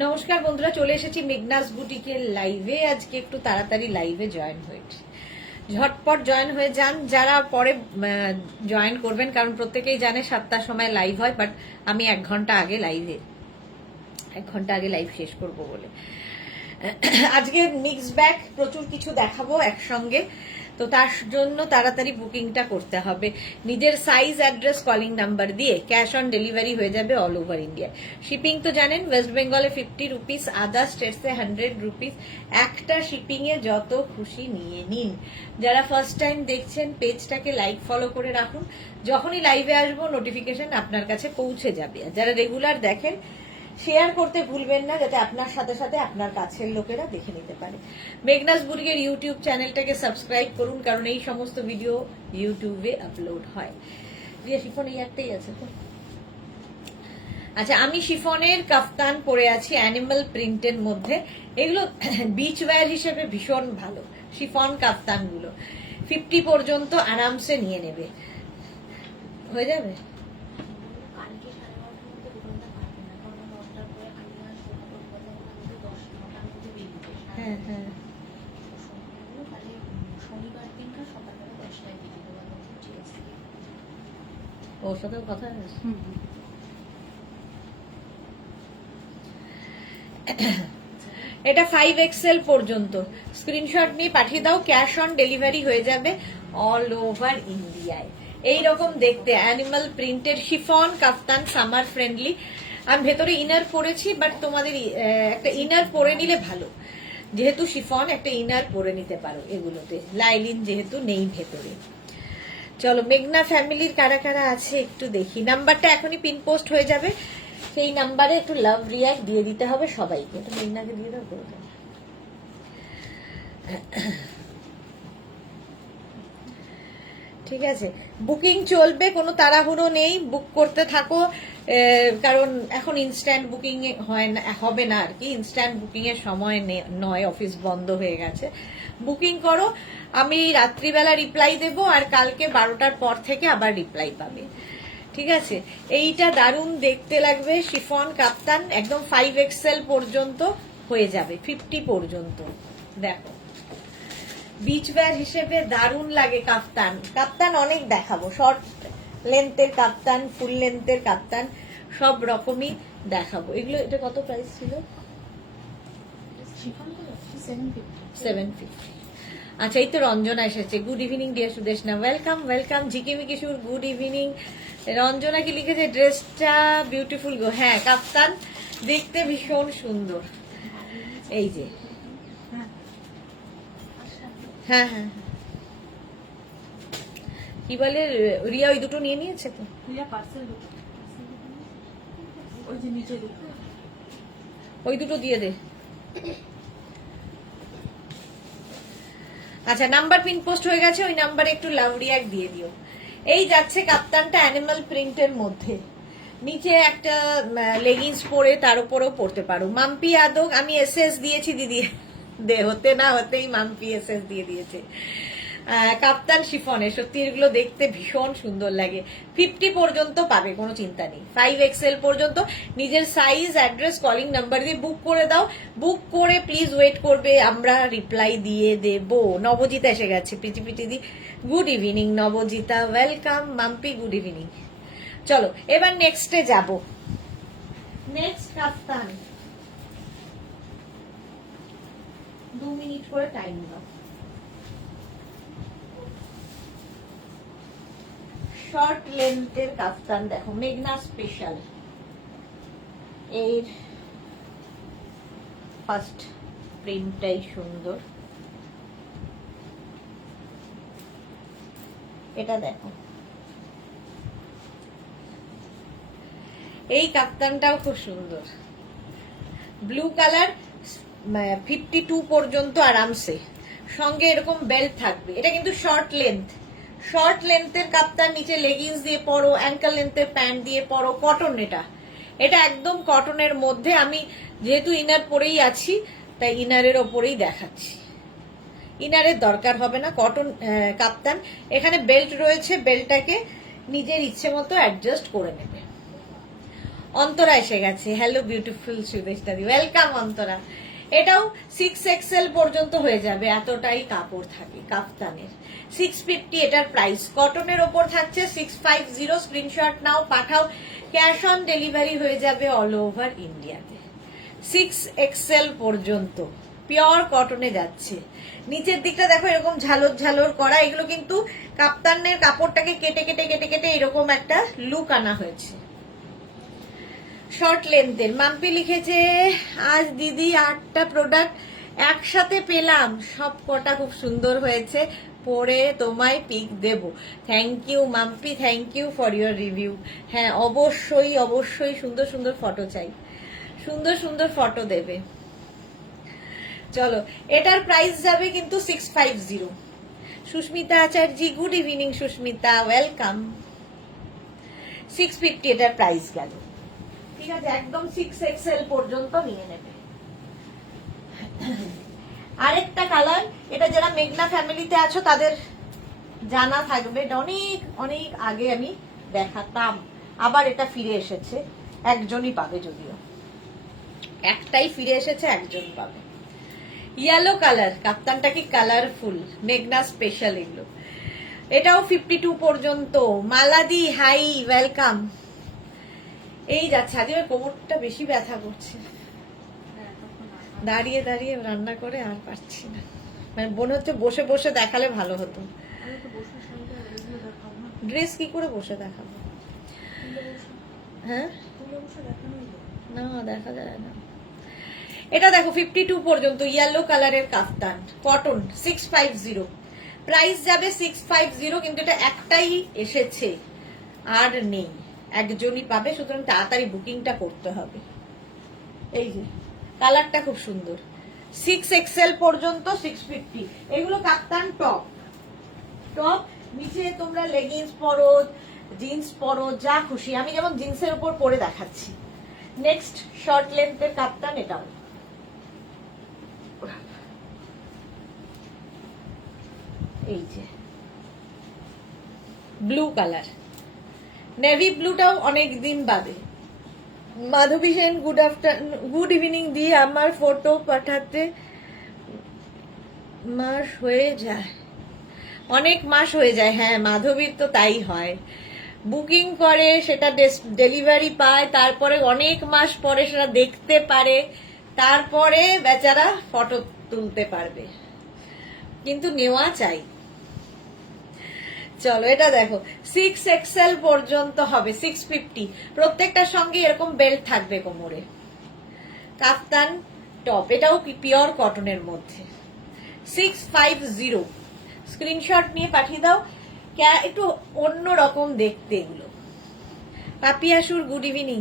নমস্কার বন্ধুরা, চলে এসেছি মেঘনাস বুটিকের লাইভে। আজকে একটু তাড়াতাড়ি লাইভে জয়েন হয়েছে, ঝটপট জয়েন হয়ে যান যারা পরে জয়েন করবেন, কারণ প্রত্যেকেই জানে 7টার সময় লাইভ হয়, বাট আমি 1 ঘন্টা আগে লাইভ শেষ করব বলে। আজকে মিক্স ব্যাগ প্রচুর কিছু দেখাবো একসঙ্গে, তো তার জন্য তাড়াতাড়ি বুকিংটা করতে হবে। নিজের সাইজ, অ্যাড্রেস, কলিং নাম্বার দিয়ে ক্যাশ অন ডেলিভারি হয়ে যাবে অল ওভার ইন্ডিয়া। শিপিং তো জানেন, ওয়েস্ট বেঙ্গলে 50 রুপিস, আদার স্টেটসে 100 রুপিস। একটা শিপিং এ যত খুশি নিয়ে নিন। যারা ফার্স্ট টাইম দেখছেন পেজটাকে লাইক ফলো করে রাখুন, যখনই লাইভে আসবো নোটিফিকেশন আপনার কাছে পৌঁছে যাবে। আর যারা রেগুলার দেখেন শেয়ার করতে ভুলবেন না, যাতে আপনার সাথে সাথে আপনার কাছের লোকেরা দেখে নিতে পারে। মেঘনাস বুটিকের ইউটিউব চ্যানেলটাকে সাবস্ক্রাইব করুন, কারণ এই সমস্ত ভিডিও ইউটিউবে আপলোড হয়। রিয়া, শিফন এই একটাই আছে তো? আচ্ছা, আমি শিফনের কাফতান পরে আছি অ্যানিমাল প্রিন্টের মধ্যে। এগুলো বিচ ওয়্যার হিসেবে ভীষণ ভালো শিফন কাফতানগুলো। 50 পর্যন্ত আরামসে নিয়ে নেবে, হয়ে যাবে। হ্যাঁ হ্যাঁ, ওর সাথে কথা হয়েছে। এটা 5XL পর্যন্ত। স্ক্রিনশট নিয়ে পাঠিয়ে দাও, ক্যাশ অন ডেলিভারি হয়ে যাবে অল ওভার ইন্ডিয়ায়। এইরকম দেখতে অ্যানিমাল প্রিন্টের শিফন কাফতান, সামার ফ্রেন্ডলি। আমি ভেতরে ইনার পরেছি, বাট তোমাদের একটা ইনার পরে নিলে ভালো, যেহেতু শিফন একটা ইনার পরে নিতে পারো এগুলোতে, লাইলিন যেহেতু নেই ভেতরে। চলো, মেঘনা ফ্যামিলির কারা কারা আছে একটু দেখি। নাম্বারটা এখনই পিন পোস্ট হয়ে যাবে, সেই নাম্বারে একটু লাভ রিয়াক্ট দিয়ে দিতে হবে সবাইকে। এটা মেঘনাকে দিয়ে দাও করে। ঠিক আছে, বুকিং চলবে, কোনো তাড়াহুড়ো নেই, বুক করতে থাকো। কারণ এখন ইনস্ট্যান্ট বুকিং হবে না আর কি, ইনস্ট্যান্ট বুকিং এর সময় নয়, অফিস বন্ধ হয়ে গেছে। বুকিং করো, আমি রাত্রিবেলা রিপ্লাই দেব, আর কালকে 12টার পর থেকে আবার রিপ্লাই পাবে। ঠিক আছে, এইটা দারুণ দেখতে লাগবে শিফন কাপ্তান, একদম 5XL পর্যন্ত হয়ে যাবে, 50 পর্যন্ত। দেখো, বিচ ওয়্যার হিসেবে দারুণ লাগে কাপ্তান। কাপ্তান অনেক দেখাবো, শর্ট লেন্থের কাপ্তান, ফুল লেন্থের কাপ্তান, সব রকমই দেখাবো। এগুলো, এটা কত প্রাইস ছিল? 750। আচ্ছা, এই তো রঞ্জনা এসেছে। Good evening dear Sudeshna, welcome welcome. ঝিকিমিকি সুর, গুড ইভিনিং। রঞ্জনা কি লিখেছে? ড্রেসটা বিউটিফুল গো। হ্যাঁ, কাপ্তান দেখতে ভীষণ সুন্দর। এই যে, হ্যাঁ হ্যাঁ, কি বলে রিয়া, ওই দুটো নিয়ে নিয়েছে তো? ওই দুটো দিয়ে দে। আচ্ছা, নাম্বার পিন পোস্ট হয়ে গেছে, ওই নাম্বারে একটু লাভ রিয়াক্ট দিয়ে দিও। এই যাচ্ছে কাপ্তানটা অ্যানিমাল প্রিন্টের মধ্যে, নিচে একটা লেগিংস পরে তার উপরেও পরতে পারো। মাম্পি আদক, আমি এসএস দিয়েছি দিদি, হতে না হতেই মাম্পি এসএস দিয়ে দিয়েছে। কাপ্তান শিফনে সত্যি এগুলো দেখতে ভীষণ সুন্দর লাগে। 50 পর্যন্ত পাবে, কোনো চিন্তা নেই। 5XL পর্যন্ত। নিজের সাইজ, অ্যাড্রেস, কলিং নাম্বার দিয়ে বুক করে দাও। বুক করে প্লিজ ওয়েট করবে, আমরা রিপ্লাই দিয়ে দেব। নবজিতা এসে গেছে, পিটি দি। Good evening Nabajita, welcome. Mampi, good evening. চলো, এবার নেক্সটে যাব। নেক্সট কাপ্তান, 2 মিনিট করে টাইম দাও। শর্ট লেন্থের কাফতান দেখো, মেঘনা স্পেশাল। এর ফার্স্ট প্রিন্টটাই সুন্দর, এটা দেখো। এই কাপ্তানটাও খুব সুন্দর, ব্লু কালার, 52 পর্যন্ত আরামসে। সঙ্গে এরকম বেল্ট থাকবে। এটা কিন্তু শর্ট লেন্থের কাপ্তান, নিচে লেগিংস দিয়ে পরো, অ্যাঙ্কেল লেন্থের প্যান্ট দিয়ে পরো, কটন। এটা একদম কটনের মধ্যে। আমি যেহেতু ইনার পরেই আছি, তাই ইনারের ওপরেই দেখাচ্ছি। ইনারের দরকার হবে না, কটন কাপ্তান। এখানে বেল্ট রয়েছে, বেল্টটাকে নিজের ইচ্ছে মতো অ্যাডজাস্ট করে নেবে। অন্তরা এসে গেছে। হ্যালো বিউটিফুল সুদেশদাদি, ওয়েলকাম অন্তরা। এটাও 6XL পর্যন্ত হয়ে যাবে, এতটাই কাপড় থাকে কাফতানের। 650 এটার প্রাইস। কটনের ওপর থাকছে 650। স্ক্রিনশট নাও, পাঠাও, ক্যাশ অন ডেলিভারি হয়ে যাবে অল ওভার ইন্ডিয়াতে। 6XL পর্যন্ত পিওর কটনে যাচ্ছে। নিচের দিকটা দেখো এরকম ঝালর ঝালর করা, এগুলো কিন্তু কাপ্তানের কাপড়টাকে কেটে কেটে কেটে কেটে এরকম একটা লুক আনা হয়েছে। শর্ট লেন্থের মাম্পি লিখেছে, আজ দিদি 8টা প্রোডাক্ট একসাথে পেলাম, সব কটা খুব সুন্দর হয়েছে, পরে তোমায় পিক দেব। Thank you Mampi, thank you for your review. হ্যাঁ অবশ্যই অবশ্যই সুন্দর সুন্দর ফটো চাই, সুন্দর সুন্দর ফটো দেবে। চলো, এটার প্রাইস যাবে কিন্তু 650। Susmita Acharya, good evening Susmita, welcome. 650 এটার প্রাইস গেল। ঠিক আছে, একদম 6XL পর্যন্ত নিয়ে নেবে। আরেকটা কালার, এটা যারা মেঘনা ফ্যামিলিতে আছো তাদের জানা থাকবে, এটা অনেক অনেক আগে আমি দেখাতাম, আবার এটা ফিরে এসেছে। একজনই পাবে, যদিও একটাই ফিরে এসেছে, একজন পাবে। ইয়েলো কালার, কাপ্তানটা কি কালারফুল, মেঘনা স্পেশাল এগুলো। এটাও 52 পর্যন্ত। মালাদি হাই, ওয়েলকাম। এই যাচ্ছে, আজকে কোমরটা বেশি ব্যথা করছে, দাঁড়িয়ে দাঁড়িয়ে রান্না করে আর পারছি না, মানে মনে হচ্ছে বসে বসে দেখালে ভালো হতো। ড্রেস কি করে বসে দেখাবো? হ্যাঁ না, দেখা যায় না। এটা দেখো 52 পর্যন্ত, ইয়েলো কালারের কাফতান, কটন, 650। প্রাইস যাবে 650, কিন্তু এটা একটাই এসেছে, আর নেই, একজনই পাবে, সুতরাং তাড়াতাড়ি বুকিংটা করতে হবে। এই যে কালারটা খুব সুন্দর। 6XL পর্যন্ত 650। এগুলো কাপ্তান টপ, টপ নিচে তোমরা লেগিংস পরো, জিন্স পরো, যা খুশি। আমি যেমন জিন্সের উপর পরে দেখাচ্ছি। নেক্সট শর্ট লেন্থের কাপ্তান, এটাও এই যে ব্লু কালার, নেভি ব্লুটাও অনেক দিন বাদে। Madhabi Sen, good afternoon, good evening দি, আমার ফটো পাঠাতে মাস হয়ে যায়, অনেক মাস হয়ে যায়। হ্যাঁ মাধবীর তো তাই হয়, বুকিং করে, সেটা ডেলিভারি পায়, তারপরে অনেক মাস পরে সেটা দেখতে পারে, তারপরে বেচারা ফটো তুলতে পারবে, কিন্তু নেওয়া চাই। চলো, এটা দেখো 6XL পর্যন্ত হবে, 650। প্রত্যেকটার সঙ্গে এরকম বেল্ট থাকবে কোমরে। কাফতান টপ, এটাও পিওর কটনের মধ্যে, 650। স্ক্রিনশট নিয়ে পাঠিয়ে দাও, একটু অন্য রকম দেখতে এগুলো। পাপিয়াসুর, গুড ইভিনিং।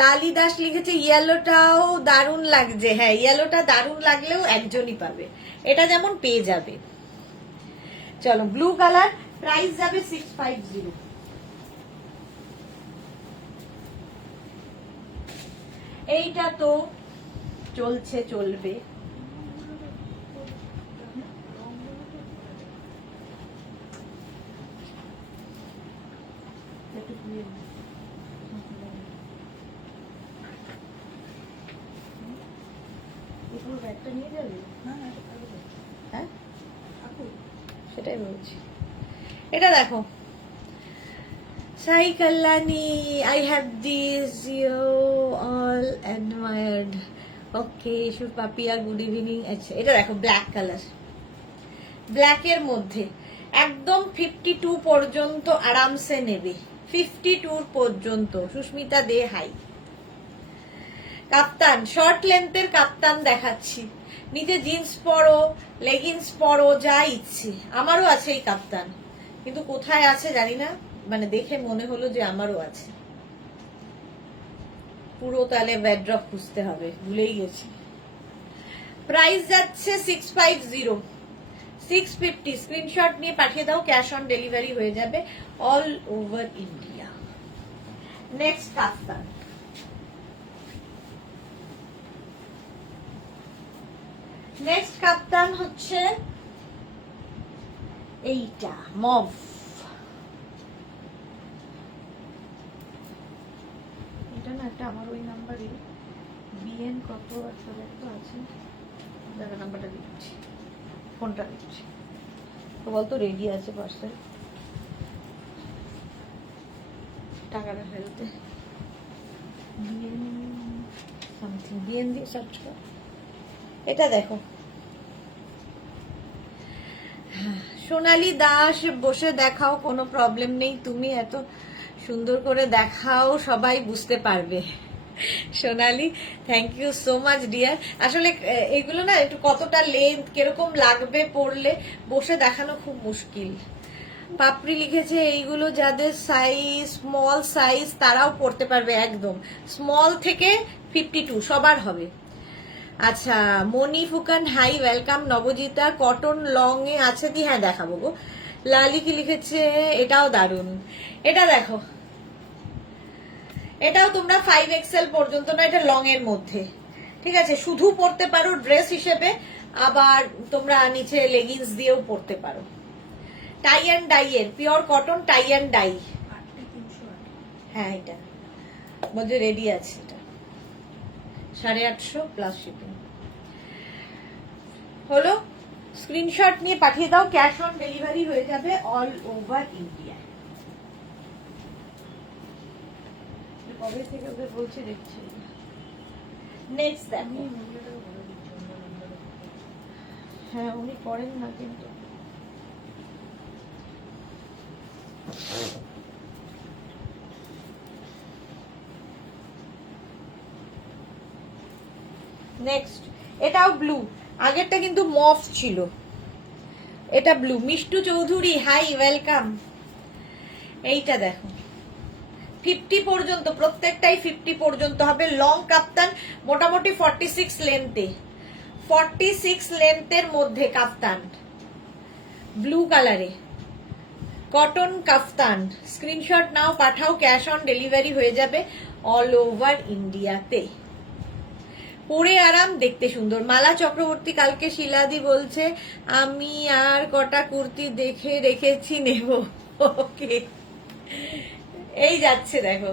লালি দাস লিখেছে, ইয়েলোটাও দারুণ লাগছে। হ্যাঁ ইয়েলোটা দারুণ লাগলেও একজনই পাবে, এটা যেমন পেয়ে যাবে। চলো, ব্লু কালার, প্রাইস যাবে 650। এইটা তো চলছে, চলবে। ব্যাগটা নিয়ে যাবে? হ্যাঁ সেটাই বলছি। এটা দেখো, Sai Kalyani, I have this, you all admired. Okay Shubho Papiya, good evening. আচ্ছা এটা দেখো, ব্ল্যাক কালার, ব্ল্যাকের মধ্যে একদম 52 পর্যন্ত আরামসে নেবে, 52 পর্যন্ত। সুস্মিতা দে হাই। কাপ্তান, শর্ট লেন্থের কাপ্তান দেখাচ্ছি, নিচে জিন্স পরো, লেগিংস পরো, যা ইচ্ছে। আমারও আছে এই কাপ্তান, কিন্তু কোথায় আছে জানি না, মানে দেখে মনে হলো যে আমারও আছে। পুরো তাহলে ওয়ার্ড্রপ খুঁজতে হবে, ভুলেই গেছি। প্রাইস যাচ্ছে 650, 650। স্ক্রিনশট নিয়ে পাঠিয়ে দাও, ক্যাশ অন ডেলিভারি হয়ে যাবে all over India. Next kaftan, next কাপ্তান হচ্ছে এইটা, মভ। কত একটা দেখতে আছে, দেখা নাম্বারটা দিচ্ছি, ফোনটা দিচ্ছি তো বলতো রেডি আছে পার্সেল, টাকাটা ফেলতে সামথিং বিএন দিয়ে সার্চ কর। এটা দেখো, সোনালী দাস বসে দেখাও, কোনো প্রবলেম নেই, তুমি এত সুন্দর করে দেখাও সবাই বুঝতে পারবে। Sonali, thank you so much dear. আসলে এগুলো না একটু কতটা লেন্থ কিরকম লাগবে পড়লে বসে দেখানো খুব মুশকিল। পাপড়ি লিখেছে এইগুলো যাদের সাইজ স্মল সাইজ তারাও পড়তে পারবে, একদম স্মল থেকে 52 সবার হবে। আচ্ছা, মনি ফুকান হাই ওয়েলকাম। নবজিতা কটন লং এ আছে দি, হ্যাঁ দেখাবো গো। লালি কি লিখেছে, এটাও দারুন, এটা দেখো, এটাও তোমরা 5XL পর্যন্ত না, এটা লং এর মধ্যে, ঠিক আছে, শুধু পরতে পারো ড্রেস হিসেবে, আবার তোমরা নিচে লেগিংস দিয়েও পরতে পারো। টাই অ্যান্ড ডাই এর, pure cotton tie and die, হ্যাঁ এটা মধ্যে রেডি আছে, এটা 850 প্লাস শিপিং। হলো, স্ক্রিনশট নিয়ে পাঠিয়ে দাও, ক্যাশ অন ডেলিভারি হয়ে যাবে অল ওভার ইন্ডিয়া। কবে থেকে ওদের বলছি দেখছি। নেক্সট দেখো, হ্যাঁ উনি করেন না কিন্তু নেক্সট, এটাও ব্লু, আগেরটা কিন্তু মফ ছিল, এটা blue. Mishtu Chowdhury hi welcome. এইটা দেখো 50 পর্যন্ত, প্রত্যেকটাই 50 পর্যন্ত হবে, লং কাপ্তান, মোটামুটি 46 লেন্থে, 46 লেন্থের মধ্যে কাফতান, ব্লু কালারে কটন কাফতান। স্ক্রিনশট নাও, পাঠাও, ক্যাশ অন ডেলিভারি হয়ে যাবে অল ওভার ইন্ডিয়াতে। পরে আরাম, দেখতে সুন্দর। মালা চক্রবর্তী কালকে শিলাদি বলছে আমি আর কটা কুর্তি দেখে রেখেছি নেব, ওকে এই যাচ্ছে দেখো।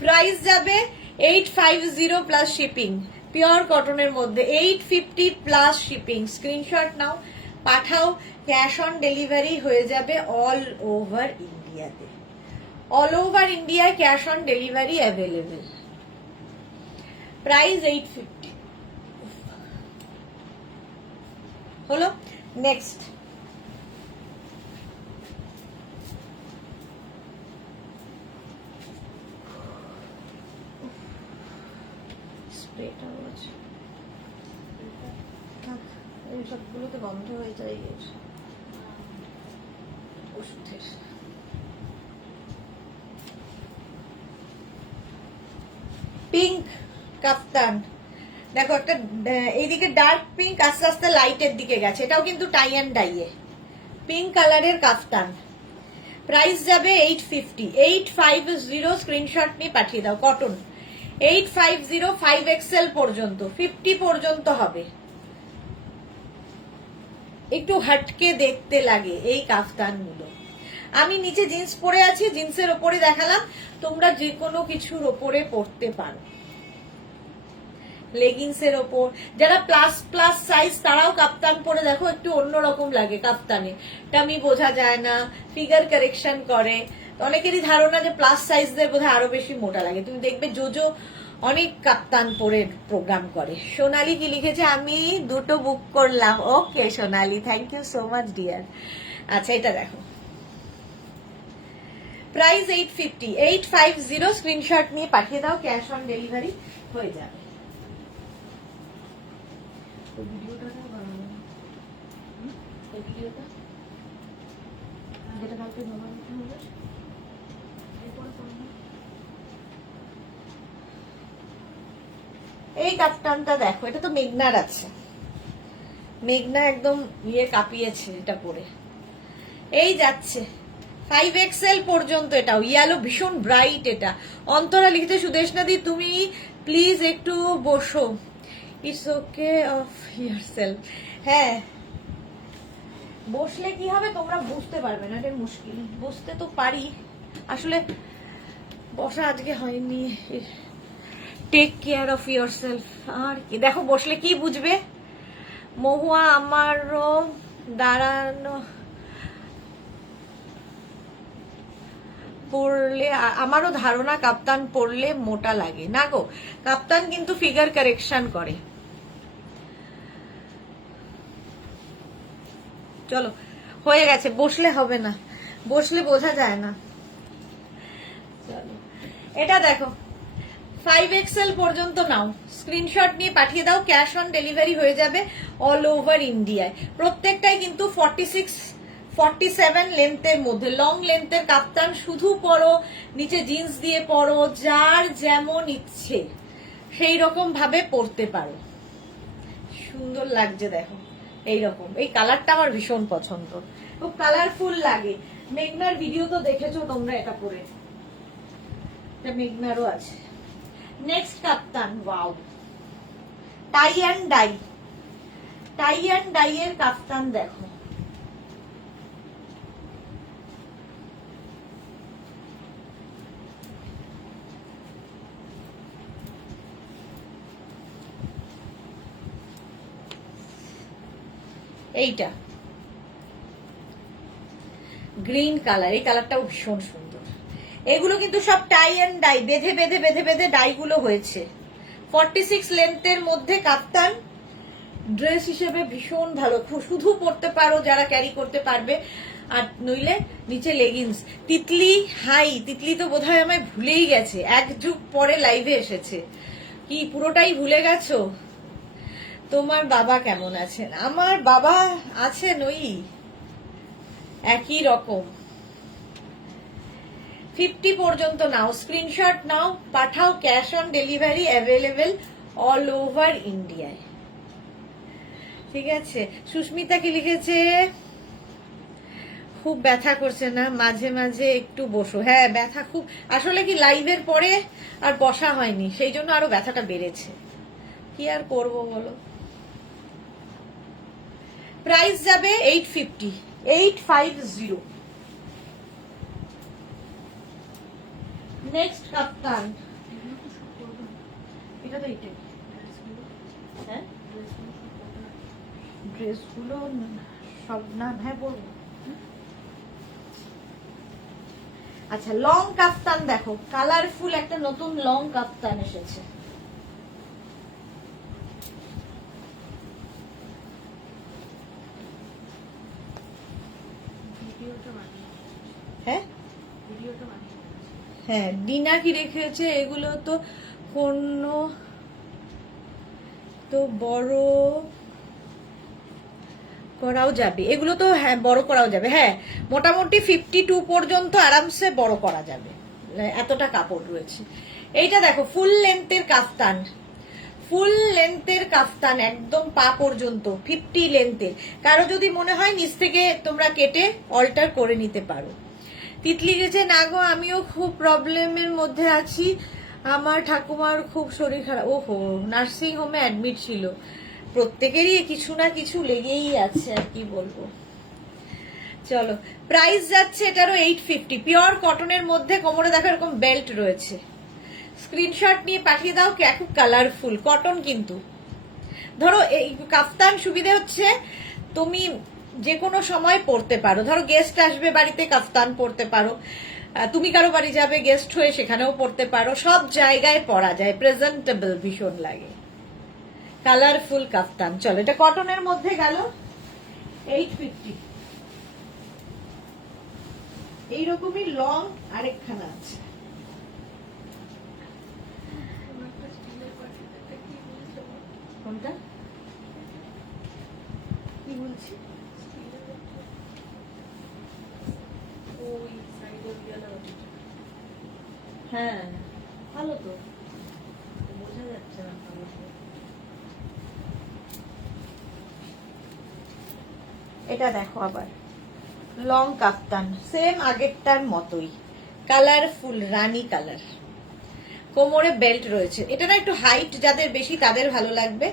প্রাইস যাবে 850 প্লাস শিপিং, পিওর কটনের মধ্যে 850 প্লাস শিপিং। স্ক্রিনশট নাও, পাঠাও, ক্যাশ অন ডেলিভারি হয়ে যাবে অল ওভার ইন্ডিয়াতে। অল ওভার ইন্ডিয়ায় cash on delivery available. Price 850 হলো। নেক্সট, স্প্রেটাও আছে, এই সবগুলো তো বন্ধ হয়ে যায় ওষুধের। পিঙ্ক কাফতান দেখো, একটা এইদিকে ডার্ক পিঙ্ক আস্তে আস্তে লাইটের দিকে গেছে, এটাও কিন্তু টাই অ্যান্ড ডাইয়ে, পিঙ্ক কালারের কাফতান। প্রাইস যাবে 850, 850। স্ক্রিনশট নিয়ে পাঠিয়ে দাও। কটন 850, 5XL পর্যন্ত, 50 পর্যন্ত হবে। একটু হাটকে দেখতে লাগে এই কাফতানগুলো। আমি নিচে জিন্স পরে আছি, জিন্সের ওপরে দেখালাম, তোমরা যে কোনো কিছুর ওপরে পরতে পারো, লেগিংস এর ওপর। যারা প্লাস প্লাস সাইজ তারাও কাপ্তান পরে দেখো, একটু অন্যরকম লাগে কাপ্তানে, টামি বোঝা যায় না, ফিগার কারেকশন করে। অনেকেরই ধারণা যে প্লাস সাইজদের বোধহয় আরো বেশি মোটা লাগে, তুমি দেখবে জোজো অনেক কাপ্তান পরে প্রোগ্রাম করে। সোনালি কি লিখেছে, আমি দুটো বুক করলাম, okay Sonali, thank you so much dear. আচ্ছা এটা দেখো, প্রাইস 850, 850। স্ক্রিনশট নিয়ে পাঠিয়ে দাও, ক্যাশ অন ডেলিভারি হয়ে যাবে। এই কাফতানটা দেখো, এটা তো মেঘনার আছে, মেঘনা একদম ইয়ে কাঁপিয়েছে এটা পরে। এই যাচ্ছে 5XL পর্যন্ত, এটাও ইয়ালো, ভীষণ ব্রাইট। এটা অন্তরা লিখতে, সুদেশনাদি তুমি প্লিজ একটু বসো, ইটস ওকে অফ ইয়ারসেলফ। হ্যাঁ বসলে কি হবে তোমরা বুঝতে পারবে না, এটা মুশকিল। বসতে তো পারি, আসলে বসা আজকে হয়নি, take care of yourself. আর কি দেখো, বসলে কি বুঝবে? মহুয়া আমারও দাঁড়ানো পড়লে, আমারও ধারণা কাপ্তান পড়লে মোটা লাগে না গো। কাপ্তান কিন্তু ফিগার কারেকশন করে। চলো, হয়ে গেছে, বসলে হবে না, বসলে বোঝা যায় না। চলো, এটা দেখো 5XL পর্যন্ত নাও, স্ক্রিনশট নিয়ে পাঠিয়ে দাও, ক্যাশ অন ডেলিভারি হয়ে যাবে অল ওভার ইন্ডিয়ায়। প্রত্যেকটাই কিন্তু 46-47 লেন্থের মধ্যে, লং লেন্থের কাপ্তান। শুধু পরো, নিচে জিন্স দিয়ে পরো, যার যেমন ইচ্ছে সেই রকম ভাবে পরতে পারো। সুন্দর লাগছে দেখো, এইরকম। এই কালারটা আমার ভীষণ পছন্দ, খুব কালারফুল লাগে। মেঘনার ভিডিও তো দেখেছো তোমরা এটা পরে, এটা মেঘনারও আছে। Next kaftan, wow, tie and dye, tie and dye এর কাপ্তান দেখো। এইটা গ্রিন কালার, এই কালারটাও ভীষণ সুন্দর। এগুলো কিন্তু সব টাই অ্যান্ড ডাই, বেঁধে বেঁধে বেঁধে বেঁধে ডাইগুলো হয়েছে। 46 লেন্থের মধ্যে কাপ্তান, ড্রেস হিসেবে ভীষণ ভালো, শুধু পরতে পারো যারা ক্যারি করতে পারবে, আর নইলে নিচে লেগিংস। তিতলি, হাই তিতলি তো বোধহয় আমায় ভুলেই গেছে, এক যুগ পরে লাইভে এসেছে। কি পুরোটাই ভুলে গেছো? তোমার বাবা কেমন আছেন? আমার বাবা আছেন ওই একই রকম। 50 পর্যন্ত নাও, স্ক্রিনশট নাও, পাঠাও, cash on delivery available all over ইন্ডিয়ায়। ঠিক আছে, সুস্মিতা কি লিখেছে? খুব ব্যথা করছে না? মাঝে মাঝে একটু বসো। হ্যাঁ, ব্যথা খুব, আসলে কি লাইভের পরে আর বসা হয়নি, সেই জন্য আরো ব্যথাটা বেড়েছে। কি আর করবো বলো। প্রাইস যাবে 850, 850। নেক্সট কাপ্তান, এটা তো এইটাই। হ্যাঁ, ড্রেসগুলো সব না, হ্যাঁ বলবো। আচ্ছা, লং কাফতান দেখো, কালারফুল একটা নতুন লং কাফতান এসেছে। হ্যাঁ হ্যাঁ, ডিনা কি রেখেছে? এগুলো তো কোনো তো বড় করাও যাবে, এগুলো তো হ্যাঁ বড় করাও যাবে। হ্যাঁ, মোটামুটি 52 পর্যন্ত আরামসে বড় করা যাবে, এতটা কাপড় রয়েছে। এইটা দেখো, ফুল লেন্থের কাফতান, ফুল লেন্থের কাফতান, একদম পা পর্যন্ত 50 লেন্থের। কারো যদি মনে হয় নিচ থেকে তোমরা কেটে অল্টার করে নিতে পারো। তিতলি গেছে, না গো আমিও খুব প্রবলেমের মধ্যে আছি, আমার ঠাকুমার খুব শরীর খারাপ। ওহো, নার্সিং হোমে অ্যাডমিট ছিল। প্রত্যেকেরই কিছু না কিছু লেগেই আছে, আর কি বলবো। চলো, প্রাইস যাচ্ছে এটারও 850, পিওর কটনের মধ্যে। কোমরে দেখো এরকম বেল্ট রয়েছে, স্ক্রিনশট নিয়ে পাঠিয়ে দাও। খুব কালারফুল কটন, কিন্তু ধরো এই কাফতান সুবিধা হচ্ছে তুমি যে কোনো সময় পরতে পারো। ধরো গেস্ট আসবে বাড়িতে, কাফতান পরতে পারো। তুমি কারো বাড়ি যাবে গেস্ট হয়ে, সেখানেও পরতে পারো। সব জায়গায় পরা যায়, প্রেজেন্টেবল ভীষণ লাগে। কালারফুল কাফতান। চলো, এটা কটনের মধ্যে গেল 850। এইরকমই লং আরেকখানা আছে। কোনটা কি বলছি? হ্যাঁ, ভালো তো, বোঝা যাচ্ছে না। এটা দেখো আবার লং কাফতান, সেম আগেরটার মতোই, কালারফুল রানী কালার। কোমরে বেল্ট রয়েছে। এটা না একটু হাইট যাদের বেশি তাদের ভালো লাগবে,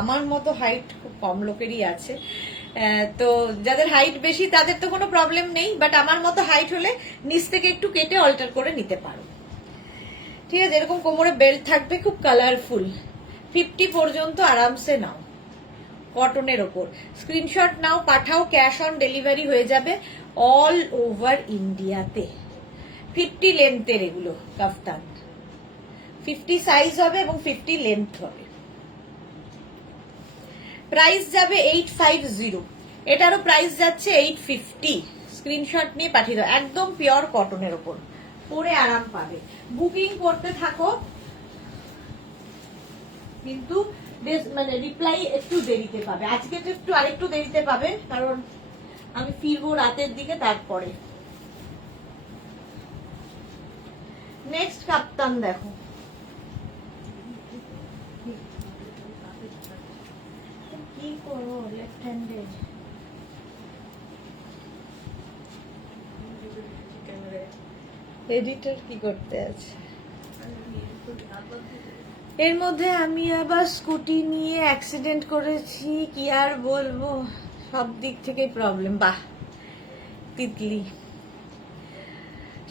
আমার মতো হাইট খুব কম লোকেরই আছে, তো যাদের হাইট বেশি তাদের তো কোনো প্রবলেম নেই, বাট আমার মতো হাইট হলে নিচ থেকে একটু কেটে অল্টার করে নিতে পারো। ঠিক আছে, এরকম কোমরে বেল্ট থাকবে, খুব কালারফুল। 50 পর্যন্ত আরামসে নাও, কটনের ওপর। স্ক্রিনশট নাও, পাঠাও, ক্যাশ অন ডেলিভারি হয়ে যাবে অল ওভার ইন্ডিয়াতে। 50 লেন্থের এগুলো কাফতান, 50 সাইজ হবে এবং 50 লেন্থ হবে। প্রাইস যাবে 850, এটারও প্রাইস যাচ্ছে 850। স্ক্রিনশট নিয়ে পাঠিয়ে দাও, একদম পিওর কটনের ওপর, পরে আরাম পাবে। বুকিং করতে থাকো, কিন্তু মানে রিপ্লাই একটু দেরিতে পাবে। আজকে তো একটু আরেকটু দেরিতে পাবে, কারণ আমি ফিরবো রাতের দিকে, তারপরে। নেক্সট কাপ্তান দেখো, কি করবো লেফট হ্যান্ডেড। এডিটর কি করতে আছে? এর মধ্যে আমি আবার স্কুটি নিয়ে অ্যাক্সিডেন্ট করেছি, কি আর বলবো, সব দিক থেকে প্রবলেম। বাহ তিতলি,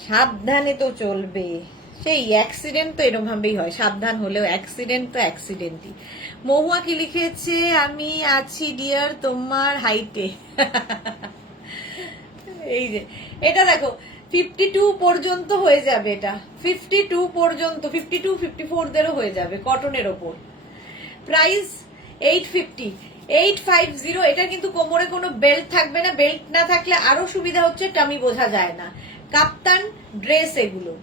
সাবধানে তো চলবে। সেই অ্যাক্সিডেন্ট তো এরকম ভাবেই হয়, সাবধান হলেও অ্যাক্সিডেন্ট তো অ্যাক্সিডেন্টই। মহুয়া কি লিখেছে, আমি আছি ডিয়ার তোমার হাইটে। এই যে এটা দেখো, 52 পর্যন্ত হয়ে যাবে, এটা 52 পর্যন্ত, 52 54 দেরও হয়ে যাবে, কটনের ওপর। প্রাইস 850, 850। এটা কিন্তু কোমরে কোনো বেল্ট থাকবে না, বেল্ট না থাকলে আরো সুবিধা হচ্ছে, টামি বোঝা যায় না। কাপ্তান ড্রেস এগুলো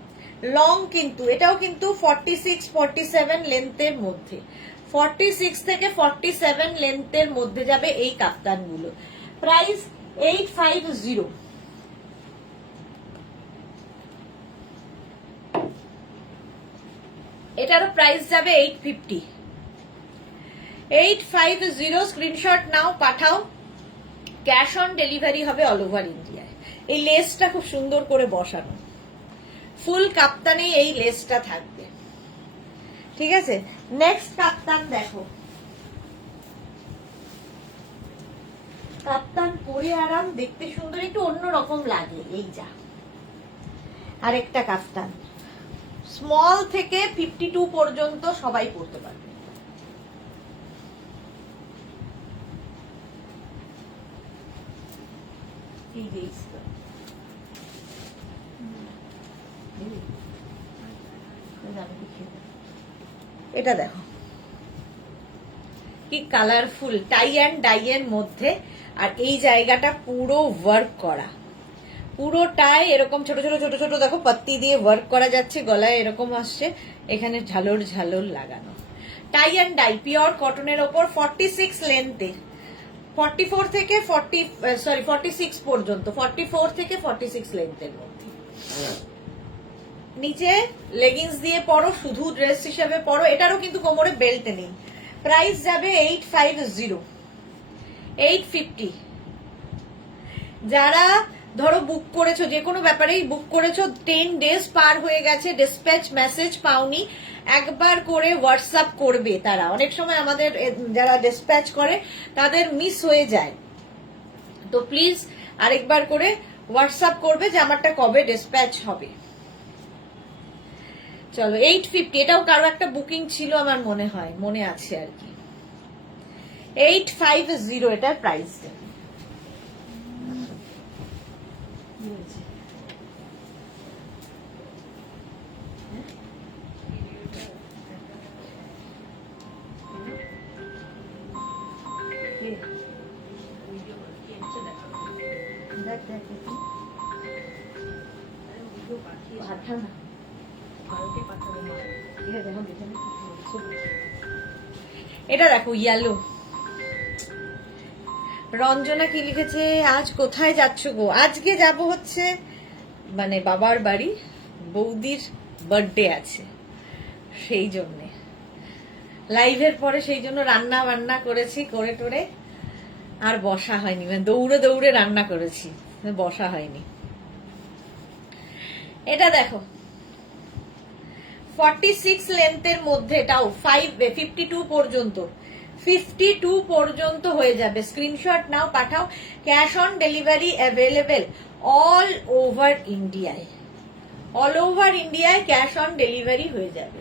লং, কিন্তু এটাও কিন্তু 46 47 লেন্থের মধ্যে, 46 থেকে 47 লেন্থের মধ্যে যাবে এই কাপ্তানগুলো। প্রাইস 850। এটারও প্রাইস যাবে 850, 850। স্ক্রিনশট নাও, পাঠাও, ক্যাশ অন ডেলিভারি হবে অল ওভার ইন্ডিয়ায়। এই লেসটা খুব সুন্দর করে বসানো, ফুল কাপ্তানে এই লেসটা থাকবে, ঠিক আছে। নেক্সট কাপ্তান দেখো, কাপ্তান পরে আরাম, দেখতে সুন্দর, একটু অন্যরকম লাগে। এই যা আরেকটা কাপ্তান, স্মল থেকে 52 পর্যন্ত সবাই পড়তে পারবে। এটা দেখো কি কালারফুল, টাই অ্যান্ড ডাই এর মধ্যে, আর এই জায়গাটা পুরো ওয়ার্ক করা, পুরোটাই এরকম ছোট ছোট ছোট ছোট দেখো পাত্তি দিয়ে ওয়ার্ক করা যাচ্ছে, গলায় এরকম আসছে, এখানে ঝালর ঝালর লাগানো। টাই অ্যান্ড ডাই, পিওর কটনের ওপর, 46 লেন্থে, 44 থেকে 46 পর্যন্ত, 44 থেকে 46 লেন্থের মধ্যে। নিচে লেগিংস দিয়ে পরো, শুধু ড্রেস হিসেবে পরো, এটারও কিন্তু কোমরে বেল্ট নেই। প্রাইস যাবে 850, 850। যারা ধরো বুক করেছো, যে কোনো ব্যাপারেই বুক করেছো, 10 ডেজ পার হয়ে গেছে, ডিসপ্যাচ মেসেজ পাওনি, একবার করে হোয়াটসঅ্যাপ করবে। তারা অনেক সময় আমাদের যারা ডিসপ্যাচ করে তাদের মিস হয়ে যায়, তো প্লিজ আরেকবার করে হোয়াটসঅ্যাপ করবে যে আমারটা কবে ডিসপ্যাচ হবে। চলো 850, এটাও কারো একটা বুকিং ছিল আমার মনে হয়, মনে আছে আর কি। 850 এটার প্রাইস। এটা দেখো ইয়েলো। রঞ্জনা কি লিখেছে, আজ কোথায় যাচ্ছ গো? আজকে যাব হচ্ছে মানে বাবার বাড়ি, বৌদির বার্থডে আছে, সেই জন্যে লাইভের পরে সেই জন্য রান্না বান্না করেছি, করে টোরে আর বসা হয়নি, মানে দৌড়ে দৌড়ে রান্না করেছি, বসা হয়নি। এটা দেখো 46 লেন্থের মধ্যে, এটাও 52 পর্যন্ত, 52 পর্যন্ত হয়ে যাবে। স্ক্রিনশট নাও, পাঠাও, cash on delivery available all over ইন্ডিয়ায়, অল ওভার ইন্ডিয়ায় ক্যাশ অন ডেলিভারি হয়ে যাবে।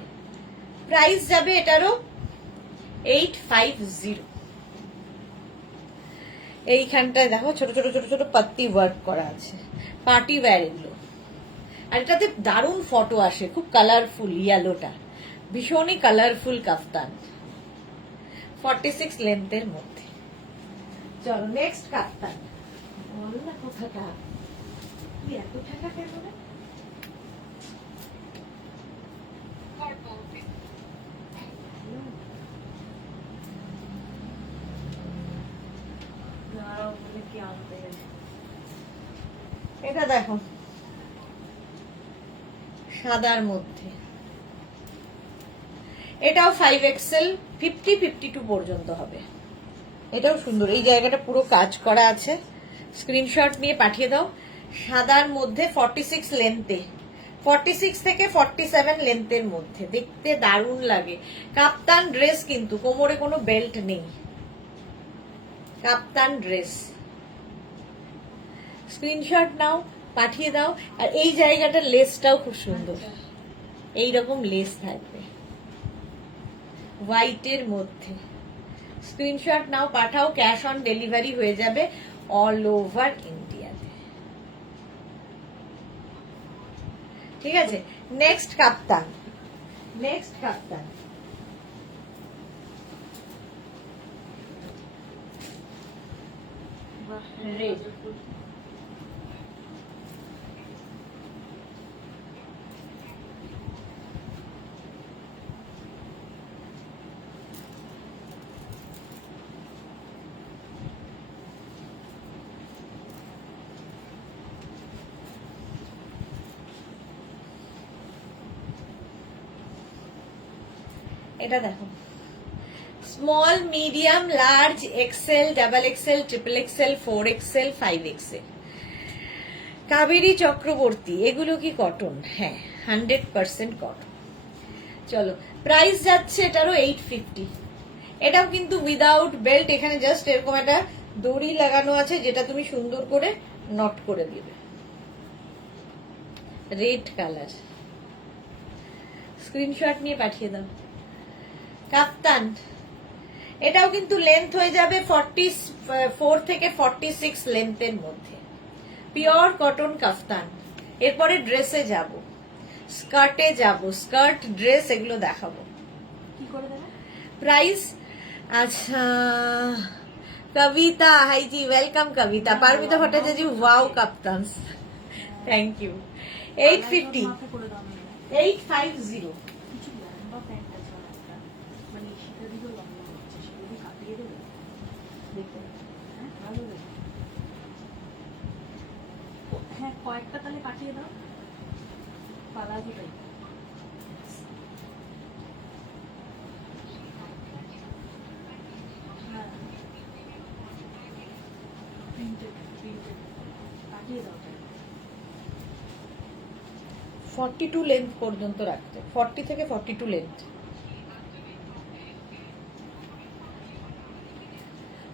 প্রাইস যাবে এটারও 850। এইখানটায় দেখো ছোট ছোট ছোট ছোট পাত্তি ওয়ার্ক করা আছে, পার্টি ওয়্যার এগুলো। আর এটাতে দারুণ ফটো আসে, খুব কালারফুল, ইয়েলোটা ভীষণই কালারফুল কাফতান, 46 লেন্থের মধ্যে। চলো নেক্সট কাফতান। বল না কোথাটা, কি এত টাকা কেন রে? এটা দেখো সাদার মধ্যে, এটাও 5XL 50-52 পর্যন্ত হবে। এটাও সুন্দর, এই জায়গাটা পুরো কাজ করা আছে, স্ক্রিনশট নিয়ে পাঠিয়ে দাও। সাদার মধ্যে 46 লেন্থে, 46 থেকে 47 লেন্থের মধ্যে, দেখতে দারুণ লাগে। কাপ্তান ড্রেস কিন্তু, কোমরে কোনো বেল্ট নেই, কাপ্তান ড্রেস। স্ক্রিনশট নাও, পাঠিয়ে দাও। আর এই জায়গাটার লেসটাও খুব সুন্দর, এইরকম লেস থাকবে হোয়াইটের মধ্যে। স্ক্রিনশট নাও, পাঠাও, ক্যাশ অন ডেলিভারি হয়ে যাবে অল ওভার ইন্ডিয়াতে। ঠিক আছে, next kaftan. Next kaftan red. এটা দেখো, small, medium, large, XL, double XL, triple XL, 4XL, 5XL। Kaveri Chakraborty, এগুলো কি কটন? হ্যাঁ, 100% কটন। চলো, প্রাইস যাচ্ছে এটারও 850। এটাও কিন্তু উইদাউট বেল্ট, এখানে জাস্ট এরকম একটা দড়ি লাগানো আছে, যেটা তুমি সুন্দর করে নট করে দিবে। রেড কালার, স্ক্রিনশট নিয়ে পাঠিয়ে দাও। কাপ্তান, এটাও কিন্তু লেন্থ হয়ে যাবে 44 থেকে 46 লেন্থের মধ্যে, পিওর কটন কাফতান। এরপরে ড্রেসে যাব, স্কার্টে যাব, স্কার্ট ড্রেস এগুলো দেখাবো। কি করে দেবো? প্রাইস, আচ্ছা কবিতা, হাই জি, welcome Kabita. Paramita Bhattacharya, wow kaftan, thank you. 850, 850। হ্যাঁ, কয়েকটা তাহলে পাঠিয়ে দাও, পালাজোটাই। হ্যাঁ, প্রিন্টেড পাঠিয়ে দাও। 42 লেন্থ পর্যন্ত রাখতে, 40 থেকে 42 length.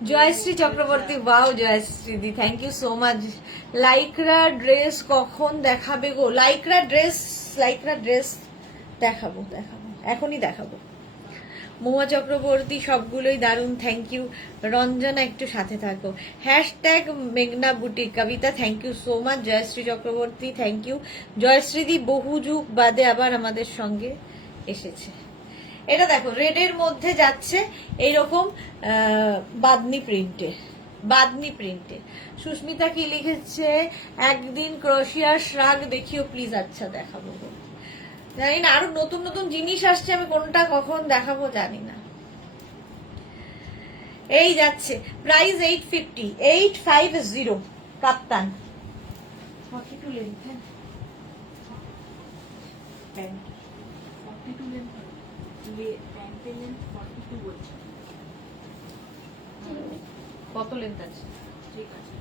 Joyshree Chakraborty, wow Joyshree di, thank you so much. Lycra dress কখন দেখাবে গো? লাইক্রা ড্রেস দেখাবো, এখনই দেখাবো। মহুয়া চক্রবর্তী, সবগুলোই দারুণ, থ্যাংক ইউ। রঞ্জনা, একটু সাথে থাকো। হ্যাশট্যাগ মেঘনা boutique. Kabita, thank you so much. Joyshree Chakraborty, thank you. Joyshree দি বহু যুগ বাদে আবার আমাদের সঙ্গে এসেছে। এটা দেখো, রেডের মধ্যে যাচ্ছে এইরকম বাদনি প্রিন্টে। সুস্মিতা কি লিখেছে? একদিন ক্রোশিয়ার শ্রাগ দেখিও প্লিজ। আচ্ছা, দেখাবো। জানি না, আরো নতুন নতুন জিনিস আসছে, আমি কোনটা কখন দেখাবো জানি না। এই যাচ্ছে, প্রাইস 850, 850 কাপ্তান, 42 লেন্থ। 42 লেন্থ, প্যান্টের লেন্থ 42 বলছে। কত লেন্থ আছে? ঠিক আছে,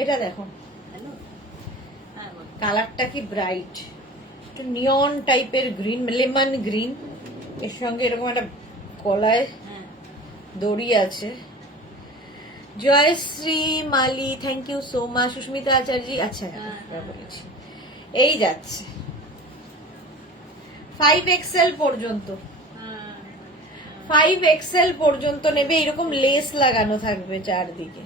এটা দেখো, হ্যালো, হ্যাঁ, কালারটা কি ব্রাইট, একটু নিয়ন টাইপের গ্রিন, লেমন গ্রিন, এর সঙ্গে এরকম একটা গলায় হ্যাঁ দড়ি আছে। Joyshree Mali, thank you so much. Susmita Acharya, আচ্ছা বলেছি। এই যাচ্ছে 5XL পর্যন্ত, 5XL পর্যন্ত নেবে। এরকম লেস লাগানো থাকবে চারদিকে।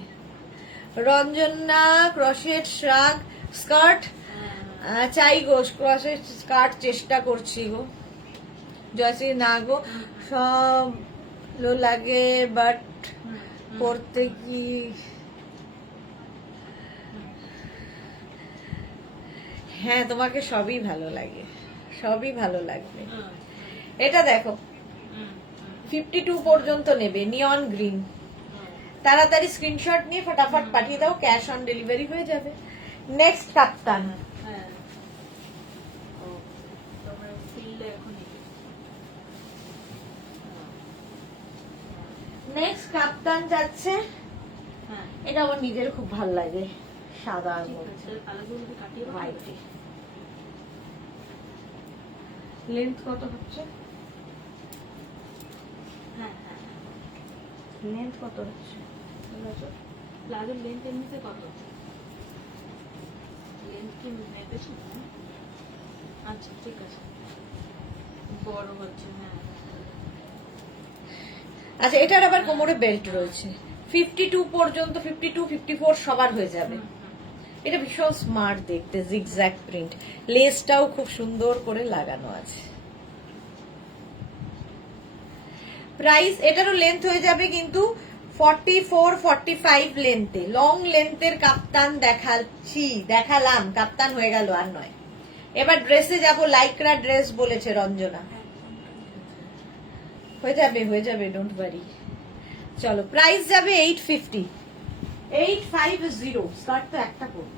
রঞ্জনা ক্রসেট শ্রাগ স্কার্ট চাই গো, ক্রসেট স্কার্ট চেষ্টা করছি গো। জয়শ্রী না গো, সব ভালো লাগে বাট করতে কি হ্যাঁ, তোমাকে সবই ভালো লাগে, সবই ভালো লাগবে। এটা দেখো 52 পর্যন্ত নেবে, নিয়ন গ্রিন। তাড়াতাড়ি স্ক্রিনশট নিয়ে ফটাফট পাঠিয়ে দাও, ক্যাশ অন ডেলিভারি হয়ে যাবে। নেক্সট কাপ্তান, হ্যাঁ ও তোমরা ফিল্ডে এখন নেক্সট কাপ্তান যাচ্ছে। হ্যাঁ এটা আমার নিজের খুব ভালো লাগে, সাদা আর ঠিক আছে কালারগুলো কাটিয়ে দাও। হোয়াইটে। লেন্থ কত হচ্ছে? হ্যাঁ হ্যাঁ লেন্থ কত হচ্ছে? প্লাজোর লেন্থ এমনিতে কত? লেন্থ কি মেপেছো? আচ্ছা ঠিক আছে, বড় হচ্ছে। হ্যাঁ আচ্ছা, এটার আবার কোমরে বেল্ট রয়েছে। 52 পর্যন্ত, 52 54 সবার হয়ে যাবে। এটা ভীষণ স্মার্ট দেখতে, জিগজ্যাগ প্রিন্ট, লেসটাও খুব সুন্দর করে লাগানো আছে। প্রাইস এটারও লেন্থ হয়ে যাবে কিন্তু 44 45 লেন্থে। লং লেন্থের কাপ্তান দেখালাম, কাপ্তান হয়ে গেল আর নয়। এবার ড্রেসে যাব, লাইক্রা ড্রেস বলেছে রঞ্জনা। হয়ে যাবে ডোন্ট ওয়ারি। চলো, প্রাইস যাবে 850, 850। স্কার্ট তো একটা করবো।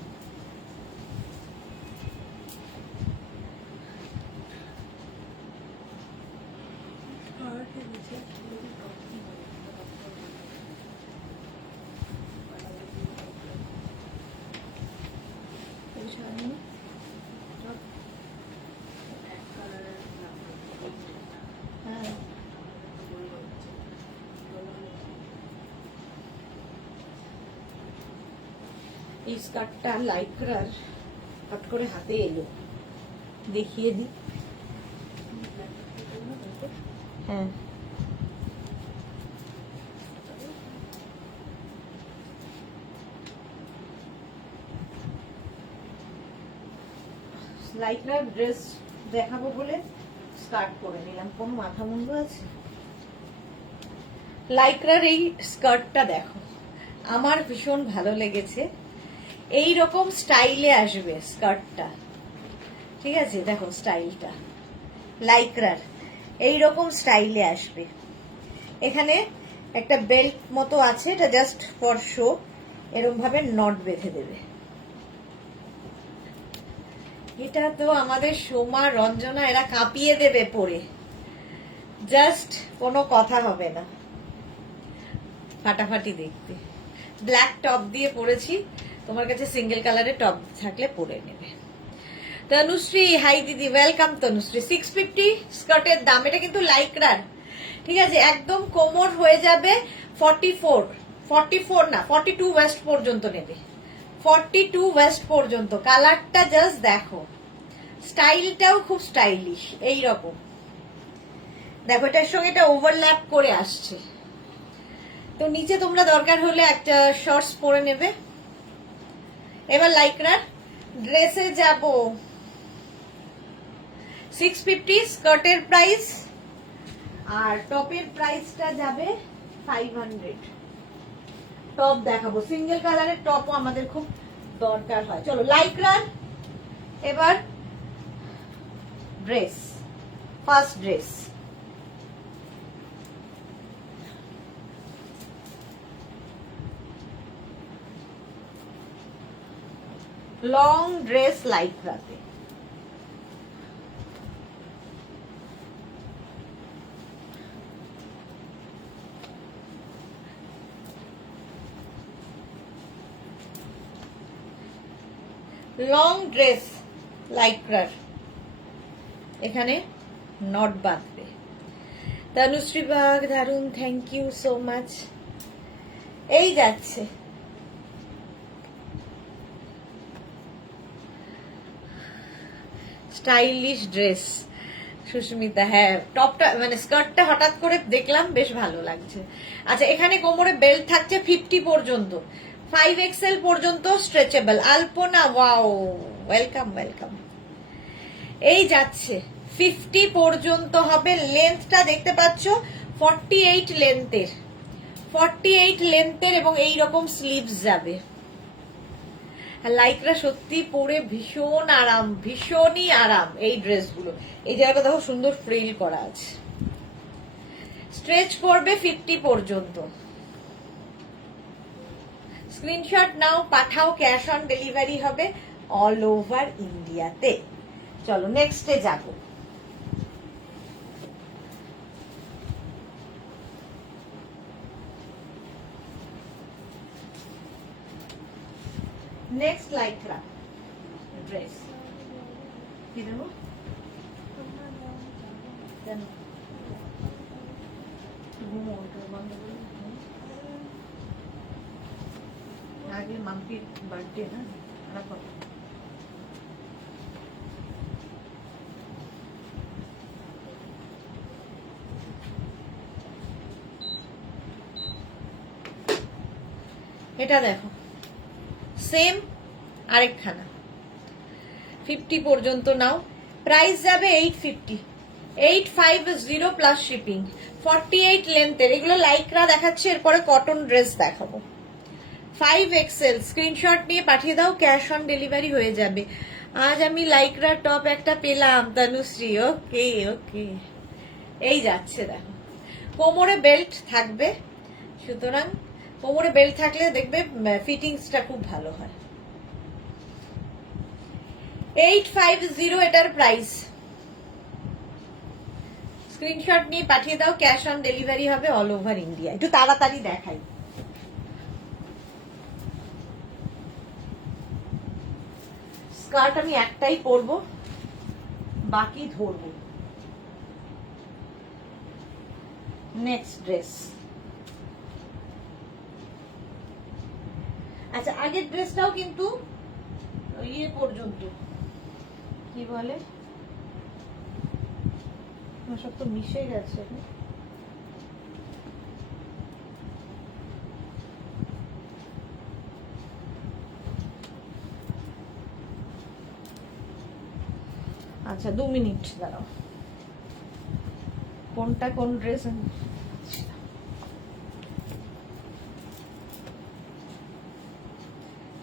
হ্যাঁ, এই স্কার্টটা লাইক্রার, হট করে হাতে এলো, দেখিয়ে দি। হ্যাঁ, লাইক্রার ড্রেস দেখাবো বলে স্কার্ট করে নিলাম, কোন মাথা মুন্ডু আছে? লাইক্রার এই স্কার্টটা দেখো, আমার ভীষণ ভালো লেগেছে। এই রকম স্টাইলে আসবে স্কার্টটা, ঠিক আছে? দেখো স্টাইলটা লাইক্রার এই রকম স্টাইলে আসবে। এখানে একটা বেল্ট মতো আছে, এটা জাস্ট ফর শো, এরকম ভাবে নট বেঁধে দেবে। এটা তো আমাদের সোমা রঞ্জনা এরা কাঁপিয়ে দেবে পরে, জাস্ট কোনো কথা হবে না, ফাটাফাটি দেখতে। ব্ল্যাক টপ দিয়ে পরেছি, তোমার কাছে সিঙ্গেল কালারের টপ থাকলে পরে নেবে। তনুশ্রী, হাই দিদি, ওয়েলকাম তনুশ্রী। 650 স্কার্টের দাম, এটা কিন্তু লাইক্রার, ঠিক আছে? একদম কোমর হয়ে যাবে 44 না 42 ওয়েস্ট পর্যন্ত নেবে, 42 ওয়েস্ট পর্যন্ত। কালারটা জাস্ট দেখো, স্টাইলটাও খুব স্টাইলিশ এই রকম। দেখো এটার সঙ্গে এটা ওভারল্যাপ করে আসছে, তো নিচে তোমরা দরকার হলে একটা শর্টস পরে নেবে। এবার লাইক্রার ড্রেসে যাব। 650 স্কার্টের প্রাইস, আর টপের প্রাইসটা যাবে 500। টপ দেখাবো, সিঙ্গেল কালারের টপও আমাদের খুব দরকার হয়। চলো লাইক্রার এবার dress, first dress. Long dress লাইক্রাতে, লং ড্রেস লাইক্রার। এখানে নট বাঁধবে। তনুশ্রী বাগ, দারুন, থ্যাংক ইউ সো মাচ। এই যাচ্ছে স্টাইলিশ ড্রেস সুস্মিতা। হ্যাঁ, টপটা মানে স্কার্টটা হঠাৎ করে দেখলাম, বেশ ভালো লাগছে। আচ্ছা, এখানে কোমরে বেল্ট থাকছে 50 পর্যন্ত, 5XL পর্যন্ত স্ট্রেচেবল। আলপনা, ওয়াও, ওয়েলকাম ওয়েলকাম। এই যাচ্ছে 50 পর্যন্ত হবে। লেন্থটা দেখতে পাচ্ছ 48 লেন্থের, 48 লেন্থের, এবং এই রকম স্লিভস যাবে। লাইকরা সত্যি পরে ভীষণ আরাম, ভীষণই আরাম এই ড্রেসগুলো। এই জায়গাটা দেখো সুন্দর ফ্রিল করা আছে। স্ট্রেচ করবে 50 পর্যন্ত। স্ক্রিনশট নাও, পাঠাও, ক্যাশ অন ডেলিভারি হবে অল ওভার ইন্ডিয়াতে। চলো নেক্সটে যাবো। নেক্সট লাইকরা ড্রেস কি দেবো কেন আগে মাম্পির বার্থডে না, এটা দেখো সেম আরেকখানা 50 পর্যন্ত নাও। প্রাইস যাবে 850, 850 প্লাস শিপিং। 48 লেন্থের এগুলো লাইকরা দেখাচ্ছে, এরপরে কটন ড্রেস দেখাবো। 5XL স্ক্রিনশট নিয়ে পাঠিয়ে দাও, ক্যাশ অন ডেলিভারি হয়ে যাবে। আজ আমি লাইকরা টপ একটা পেলাম তনুশ্রী। ওকে ওকে, এই যাচ্ছে দেখো, কোমরে বেল্ট থাকবে, সুতরাং কোমরে বেল্ট থাকলে দেখবে ফিটিংসটা খুব ভালো হয়। 850 এটার প্রাইস। স্ক্রিনশট নিয়ে পাঠিয়ে দাও, ক্যাশ অন ডেলিভারি হবে অল ওভার ইন্ডিয়া। একটু তাড়াতাড়ি দেখাই। স্কার্ট আমি একটাই পরবো, বাকি ধরবো। Next dress. আচ্ছা, আগের ড্রেসটাও কিন্তু ইয়ে পর্যন্ত, কি বলে, সব তো মিশে গেছে। আচ্ছা 2 মিনিট দাঁড়াও, কোনটা কোন ড্রেস।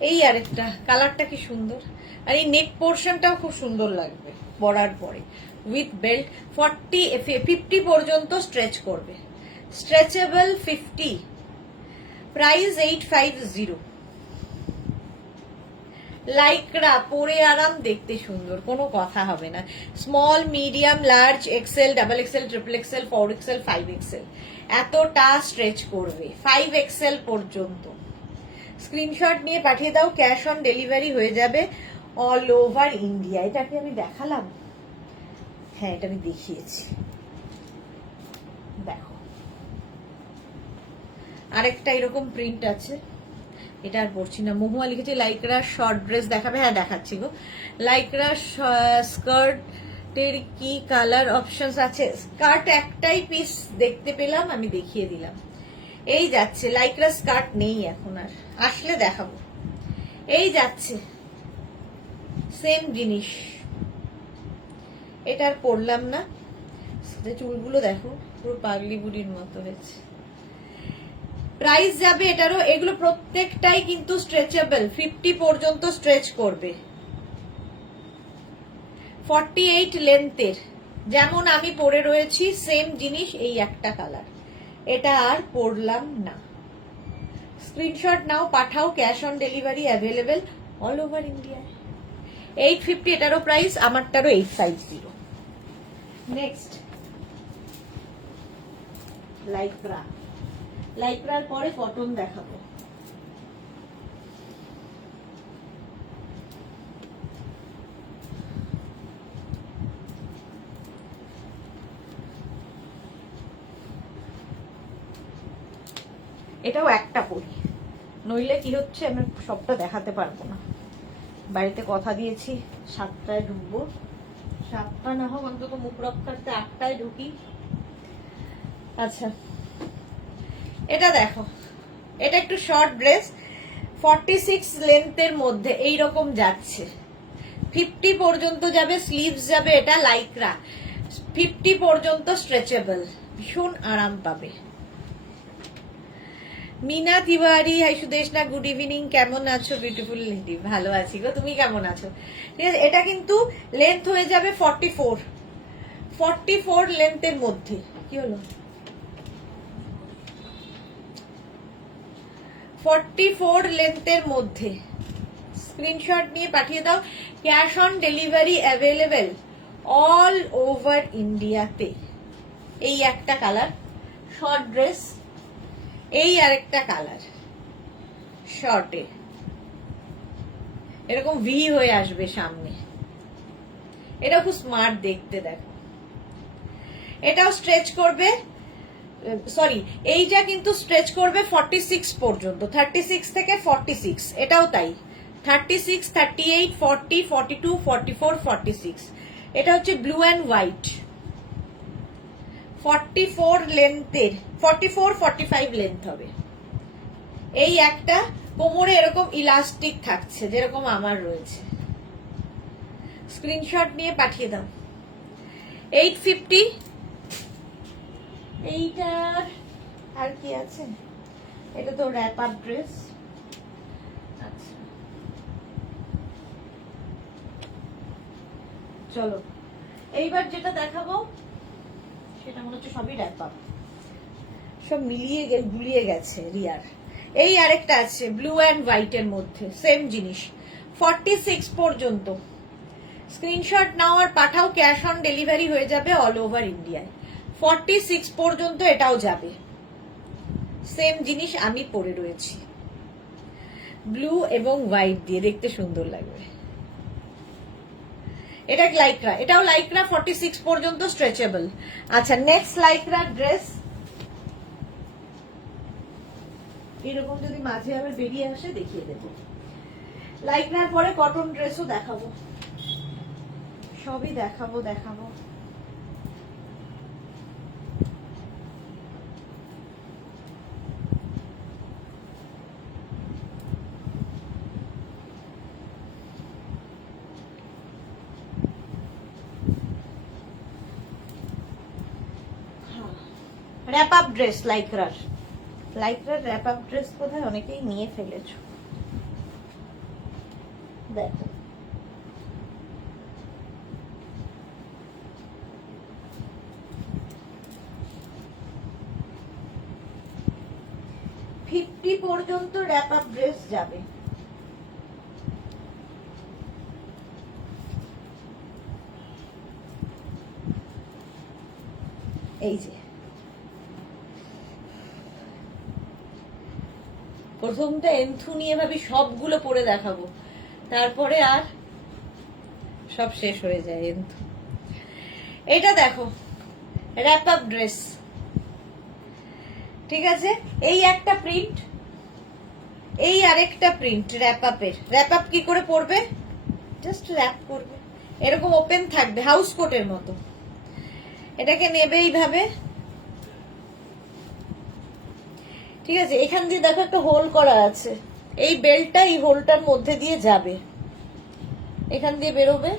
এই আরেকটা কালারটা কি সুন্দর, আর এই নেক পোর্শনটাও খুব সুন্দর লাগবে পরার পরে। উইথ বেল্ট 50 পর্যন্ত স্ট্রেচ করবে, স্ট্রেচেবল 50। প্রাইস 850। লাইকরা পরে আরাম, দেখতে সুন্দর, কোনো কথা হবে না। Small, medium, large, XL, double XL, triple XL, 4XL, 5XL, এতটা স্ট্রেচ করবে 5XL পর্যন্ত। স্ক্রিনশট নিয়ে পাঠিয়ে দাও, ক্যাশ অন ডেলিভারি হয়ে যাবে অল ওভার ইন্ডিয়া। এটাকে আমি দেখালাম, হ্যাঁ এটা আমি দেখিয়েছি, দেখো আরেকটা এরকম প্রিন্ট আছে, এটা আর পড়ছি না। মহুয়া লিখেছে লাইকরা শর্ট ড্রেস দেখাবে, হ্যাঁ দেখাচ্ছি গো। লাইকরা স্কার্টের কি কালার অপশনস আছে? স্কার্ট একটাই পিস দেখতে পেলাম, আমি দেখিয়ে দিলাম। এই যাচ্ছে লাইকরা স্কার্ট নেই এখন, আর আসলে দেখাবো। এই যাচ্ছে সেম জিনিস, এটা আর পরলাম না। চুলগুলো দেখো পুরো পাগলি বুড়ির মতো হয়েছে। প্রাইস যাবে এটারও, এগুলো প্রত্যেকটাই কিন্তু স্ট্রেচেবল, 50 পর্যন্ত স্ট্রেচ করবে। 48 লেন্থের, যেমন আমি পরে রয়েছি সেম জিনিস, এই একটা কালার, এটা আর পরলাম না। স্ক্রিনশট নাও, পাঠাও, cash on delivery available all over India. 850 এটারও প্রাইস, আমারটারও 850। নেক্সট লাইকরা, লাইকরার পরে কটন দেখাবো। এটাও একটা পরি, নইলে কি হচ্ছে আমি সবটা দেখাতে পারবো না। বাড়িতে কথা দিয়েছি 7টায় ঢুকবো, 7টা না হোক অন্তত মুখ রক্ষার্থে 8টায় ঢুকি। আচ্ছা এটা দেখো, এটা একটু শর্ট ড্রেস, 46 লেন্থের মধ্যে এইরকম যাচ্ছে, 50 পর্যন্ত যাবে, স্লিভস যাবে, এটা লাইক্রা, 50 পর্যন্ত স্ট্রেচেবল, ভীষণ আরাম পাবে। Mina Tiwari, hi Sudeshna, good evening, কেমন আছো বিউটিফুল লেডি? ভালো আছি গো, তুমি কেমন আছো? ঠিক আছে, এটা কিন্তু লেন্থ হয়ে যাবে 44 লেন্থের মধ্যে। কি হলো? 44 লেন্থের মধ্যে স্ক্রিনশট নিয়ে পাঠিয়ে দাও। Cash on delivery available all over ইন্ডিয়াতে। এই একটা কালার শর্ট ড্রেস, এই আরেকটা কালার শর্টে, এরকম ভি হয়ে আসবে সামনে, এটা খুব স্মার্ট দেখতে। দেখো এটাও স্ট্রেচ করবে, সরি এইটা কিন্তু স্ট্রেচ করবে 46 পর্যন্ত, 36 থেকে 46, এটাও তাই, 36, 38, 40, 42, 44, 46। এটা হচ্ছে ব্লু অ্যান্ড হোয়াইট, 44 লেন্থের, 44, 45 লেন্থ হবে। এই একটা কোমরে এরকম ইলাস্টিক থাকছে যেরকম আমার রয়েছে। স্ক্রিনশট নিয়ে পাঠিয়ে দাও। 850। এইটার আর কি আছে? এটা তো র্যাপ আপ ড্রেস। আচ্ছা চলো এইবার যেটা দেখাবো সেটা মনে হচ্ছে সবই র্যাপ আপ, সব মিলিয়ে গুলিয়ে গেছে রিয়ার। এই আরেকটা আছে ব্লু অ্যান্ড হোয়াইটের মধ্যে, সেম জিনিস, 46 পর্যন্ত। স্ক্রিনশট নাও আর পাঠাও, ক্যাশ অন ডেলিভারি হয়ে যাবে অল ওভার ইন্ডিয়ায়। 46 পর্যন্ত এটাও যাবে, সেম জিনিস আমি পরে রয়েছি, ব্লু এবং হোয়াইট দিয়ে, দেখতে সুন্দর লাগবে। এটা লাইক্রা, এটাও লাইক্রা, 46 পর্যন্ত স্ট্রেচেবল। আচ্ছা নেক্সট লাইক্রা ড্রেস, এরকম যদি মাঝে আবার বেরিয়ে আসে দেখিয়ে দেবো। লাইক্রার পরে কটন ড্রেসও দেখাবো, সবই দেখাবো। র্যাপ আপ ড্রেস লাইক্রার র্যাপ আপ ড্রেস কোথায় অনেকেই নিয়ে ফেলেছো, দেখো ফিফটি পর্যন্ত র্যাপ আপ ড্রেস যাবে। এই যে প্রথমটা এন্থু নিয়ে ভাবি সবগুলো পরে দেখাবো, তারপরে আর সব শেষ হয়ে যায় এন্থু। এটা দেখো র্যাপ আপ ড্রেস, ঠিক আছে, এই একটা প্রিন্ট, এই আরেকটা প্রিন্ট র্যাপ আপের। র্যাপ আপ কি করে পরবে? জাস্ট র্যাপ করবে, এরকম ওপেন থাকবে হাউস কোটের মতো। এটাকে নেবে এইভাবে, ঠিক আছে, এখান দিয়ে দেখো একটা হোল করা আছে, এই বেল্টটা এই হোলটার মধ্যে দিয়ে যাবে, এখান দিয়ে বেরোবে,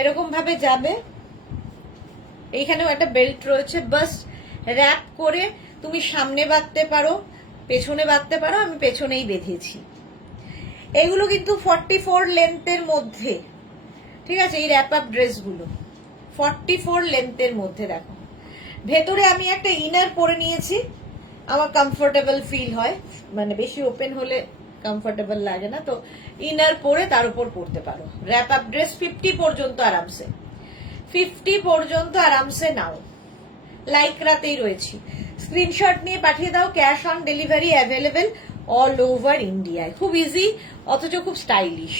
এরকম ভাবে যাবে। এইখানেও একটা বেল্ট রয়েছে, বাস র্যাপ করে তুমি সামনে বাঁধতে পারো, পেছনে বাঁধতে পারো, আমি পেছনেই বেঁধেছি। এগুলো কিন্তু 44 লেন্থের মধ্যে, ঠিক আছে, এই র্যাপ আপ ড্রেসগুলো 44 লেন্থের মধ্যে। দেখো ভেতরে আমি একটা ইনার পরে নিয়েছি, আমার কমফোর্টেবল ফিল হয়, মানে বেশি ওপেন হলে কমফোর্টেবল লাগে না, তো ইনার পরে তার উপর পরতে পারো। র্যাপ আপ ড্রেস 50 পর্যন্ত আরামসে, 50 পর্যন্ত আরামসে নাও, লাইক্রাতেই রয়েছি। স্ক্রিনশট নিয়ে পাঠিয়ে দাও, cash on delivery available all over ইন্ডিয়ায়, খুব ইজি অথচ খুব স্টাইলিশ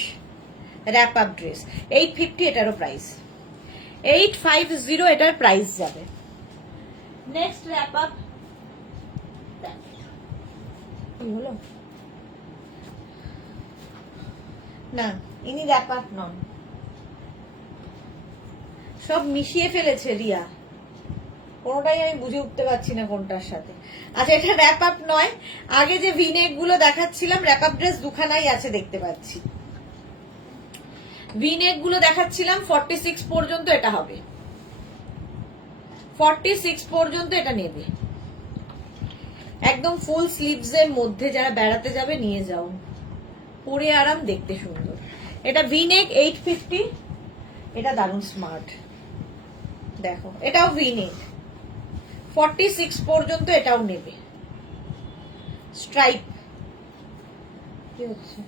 র্যাপ আপ ড্রেস। 850 এটারও প্রাইস, 850 এটার প্রাইস যাবে। নেক্সট র্যাপ আপ হলো না, ইনি র্যাপ আপ নন, সব মিশিয়ে ফেলেছে রিয়া, কোনটাই আমি বুঝে উঠতে পারছি না কোনটার সাথে। আচ্ছা এটা র্যাপ আপ নয়, আগে যে ভিনেক গুলো দেখাচ্ছিলাম র্যাপ আপ ড্রেস দুখানাই আছে দেখতে পাচ্ছি, ভিনেক গুলো দেখাচ্ছিলাম 46 পর্যন্ত এটা হবে, 46 পর্যন্ত এটা নেবে, একদম ফুল স্লিভস এর মধ্যে, যারা বেড়াতে যাবে নিয়ে যাও, পরে আরাম, দেখতে সুন্দর। এটা ভিনেক 850, এটা দারুণ স্মার্ট, দেখো এটাও ভিনেক 46 পর্যন্ত এটাও নেবে, স্ট্রাইপ কি হচ্ছে,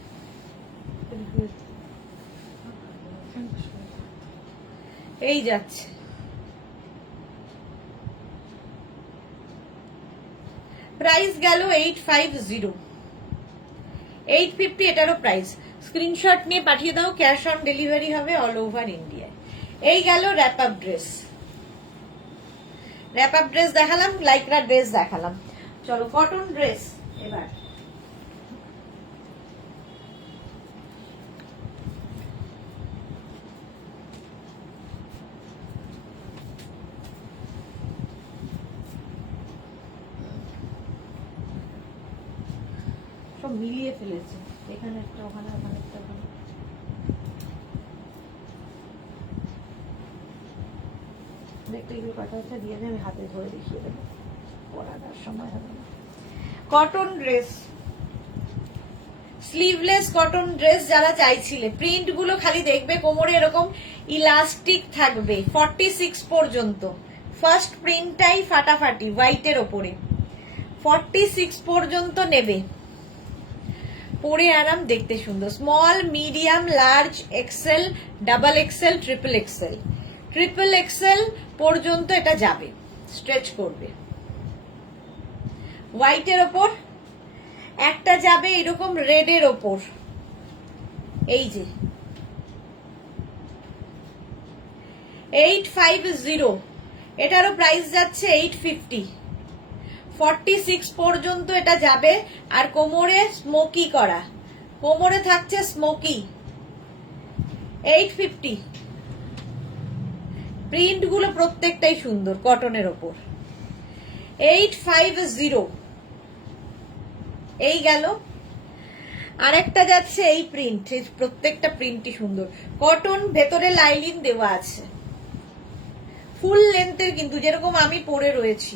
এই যাচ্ছে। প্রাইস গেল 850, 850 এটারও প্রাইস। স্ক্রিনশট নিয়ে পাঠিয়ে দাও, ক্যাশ অন ডেলিভারি হবে অল ওভার ইন্ডিয়ায়। এই গেল rap up dress, rap up dress দেখালাম, লাইক্রা ড্রেস দেখালাম, চলো কটন ড্রেস এবার। সব মিলিয়ে ফেলেছে, এখানে একটা, ওখানে, ওখানে একটা, ওখানে। দেখতে এগুলো কাটা হচ্ছে দিয়ে আমি হাতে ধরে দেখিয়ে দেবো, পরার সময় হবে না। Cotton dress, sleeveless cotton dress যারা চাইছিলে, প্রিন্ট গুলো খালি দেখবে, কোমরে এরকম ইলাস্টিক থাকবে 46 পর্যন্ত, ফার্স্ট প্রিন্টটাই ফাটাফাটি হোয়াইটের ওপরে, 46 পর্যন্ত নেবে, পরে আরাম, দেখতে সুন্দর। Small, medium, large, XL, double XL, triple XL, triple XL পর্যন্ত এটা যাবে, স্ট্রেচ করবে। হোয়াইটের ওপর একটা যাবে এরকম রেডের ওপর, এই যে 850, এটারও প্রাইস যাচ্ছে 850, 46 পর্যন্ত এটা যাবে। আর কোমরে স্মোকি করা, কোমরে থাকছে স্মোকি, 850। প্রিন্ট গুলো প্রত্যেকটাই সুন্দর কটনের ওপর, 850। এই গেল আরেকটা যাচ্ছে এই প্রিন্ট, প্রত্যেকটা প্রিন্টই সুন্দর, কটন, ভেতরে লাইলিন দেওয়া আছে, ফুল লেন্থের কিন্তু, যেরকম আমি পরে রয়েছি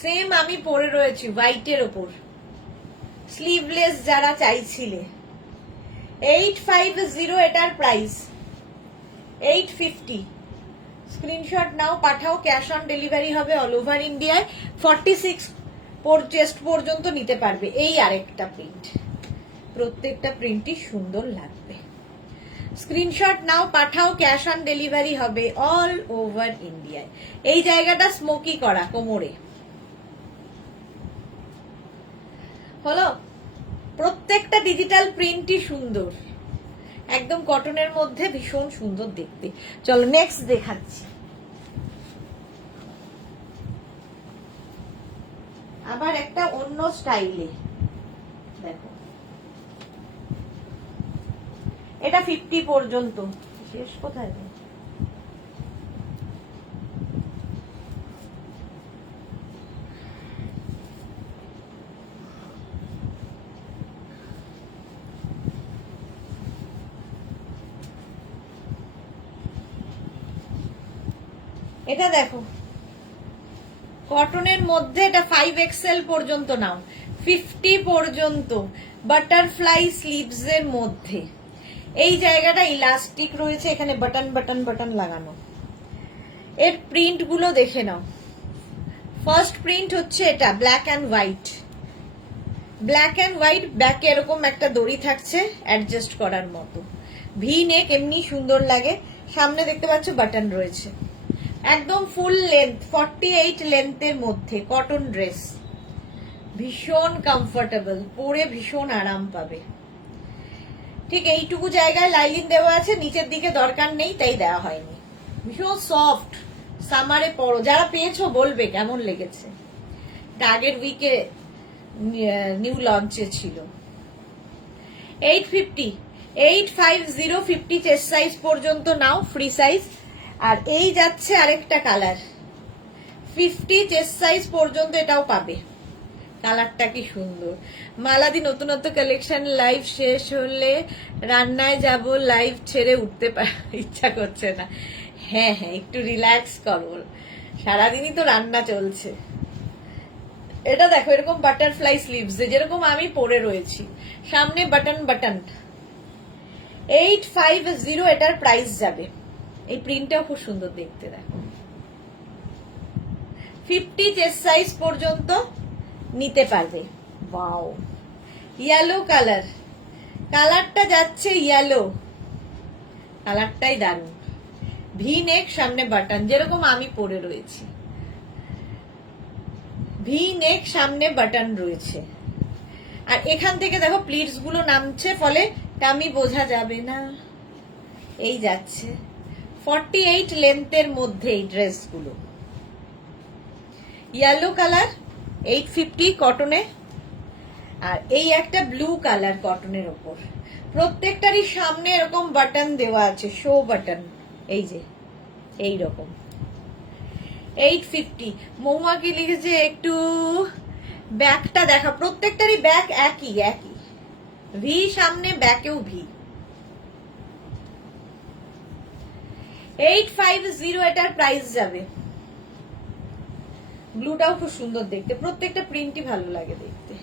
সেম আমি পরে রয়েছি হোয়াইটের ওপর, স্লিভলেস যারা চাইছিলে, 850 এটার প্রাইস, 850। স্ক্রিনশট নাও, পাঠাও, ক্যাশ অন ডেলিভারি হবে অল ওভার ইন্ডিয়ায়, 46 চেস্ট পর্যন্ত নিতে পারবে। এই আরেকটা প্রিন্ট, প্রত্যেকটা প্রিন্টই সুন্দর লাগবে। স্ক্রিনশট নাও, পাঠাও, ক্যাশ অন ডেলিভারি হবে অল ওভার ইন্ডিয়ায়। এই জায়গাটা স্মোকি করা কোমরে, হলো, প্রত্যেকটা ডিজিটাল প্রিন্টই সুন্দর, একদম কটনের মধ্যে ভীষণ সুন্দর দেখতে। চলো নেক্সট দেখাচ্ছি, আবার একটা অন্য স্টাইলে, দেখো এটা 50 পর্যন্ত, শেষ কোথায়? এটা দেখো কটনের মধ্যে, এটা 5XL পর্যন্ত নাও, 50 পর্যন্ত, বাটারফ্লাই স্লিভস এর মধ্যে, এই জায়গাটা ইলাস্টিক রয়েছে, এখানে বাটন বাটন বাটন লাগানো। এর প্রিন্ট গুলো দেখে নাও, ফার্স্ট প্রিন্ট হচ্ছে এটা black and white, black and white, ব্যাকে এরকম একটা দড়ি থাকছে অ্যাডজাস্ট করার মতো, ভি নেক, এমনি সুন্দর লাগে, সামনে দেখতে পাচ্ছ বাটন রয়েছে, একদম ফুল লেন্থ 48 লেন্থের মধ্যে কটন ড্রেস, ভীষণ কমফোর্টেবল, পরে ভীষণ আরাম পাবে। ঠিক এইটুকু জায়গায় লাইলিন দেওয়া আছে, নিচের দিকে দরকার নেই তাই দেওয়া হয়নি। ভীষণ সফট, সামারে পরো। যারা পেয়েছো বলবে কেমন লেগেছে। আগের উইকে নিউ লঞ্চে ছিল। 850, 850, 50 চেস্ট সাইজ পর্যন্ত নাও, ফ্রি সাইজ। আর এই যাচ্ছে আরেকটা কালার, 50 চেস্ট সাইজ পর্যন্ত এটাও পাবে। কালারটা কি সুন্দর। মালাদি নতুনত্ব কালেকশন লাইভ শেষ হলে রান্নায় যাব, লাইভ ছেড়ে উঠতে ইচ্ছা করছে না। হ্যাঁ হ্যাঁ, একটু রিল্যাক্স করো, সারাদিনই তো রান্না চলছে। এটা দেখো, এরকম বাটারফ্লাই স্লিভস যেরকম আমি পরে রয়েছি, সামনে বাটন বাটন। 850 এটার প্রাইস যাবে। এই প্রিন্টটাও খুব সুন্দর দেখতে, দেখো 50 চেস্ট সাইজ পর্যন্ত নিতে পারবে। ওয়াও, ইয়েলো কালার, কালারটা যাচ্ছে ইয়েলো, কালারটাই দারুণ। ভি নেক, সামনে বাটন যেরকম আমি পরে রয়েছি, ভি নেক সামনে বাটন রয়েছে। আর এখান থেকে দেখো প্লিটস গুলো নামছে, ফলে টামি বোঝা যাবে না। এই যাচ্ছে 48 লেন্থের মধ্যে এই ড্রেস গুলো। ইয়েলো কালার 850 কটনে, আর এই একটা ব্লু কালার কটনের ওপর। প্রত্যেকটারই সামনে এরকম বাটন দেওয়া আছে, শো বাটন, এই যে এই রকম। 850। মহুয়া কি লিখেছে একটু ব্যাকটা দেখা, প্রত্যেকটারই ব্যাক একই একই, ভি সামনে, ব্যাকেও ভি। 850 এটার প্রাইস যাবে। ব্লুটাও খুব সুন্দর দেখতে, প্রত্যেকটা প্রিন্টই ভালো লাগে দেখতে।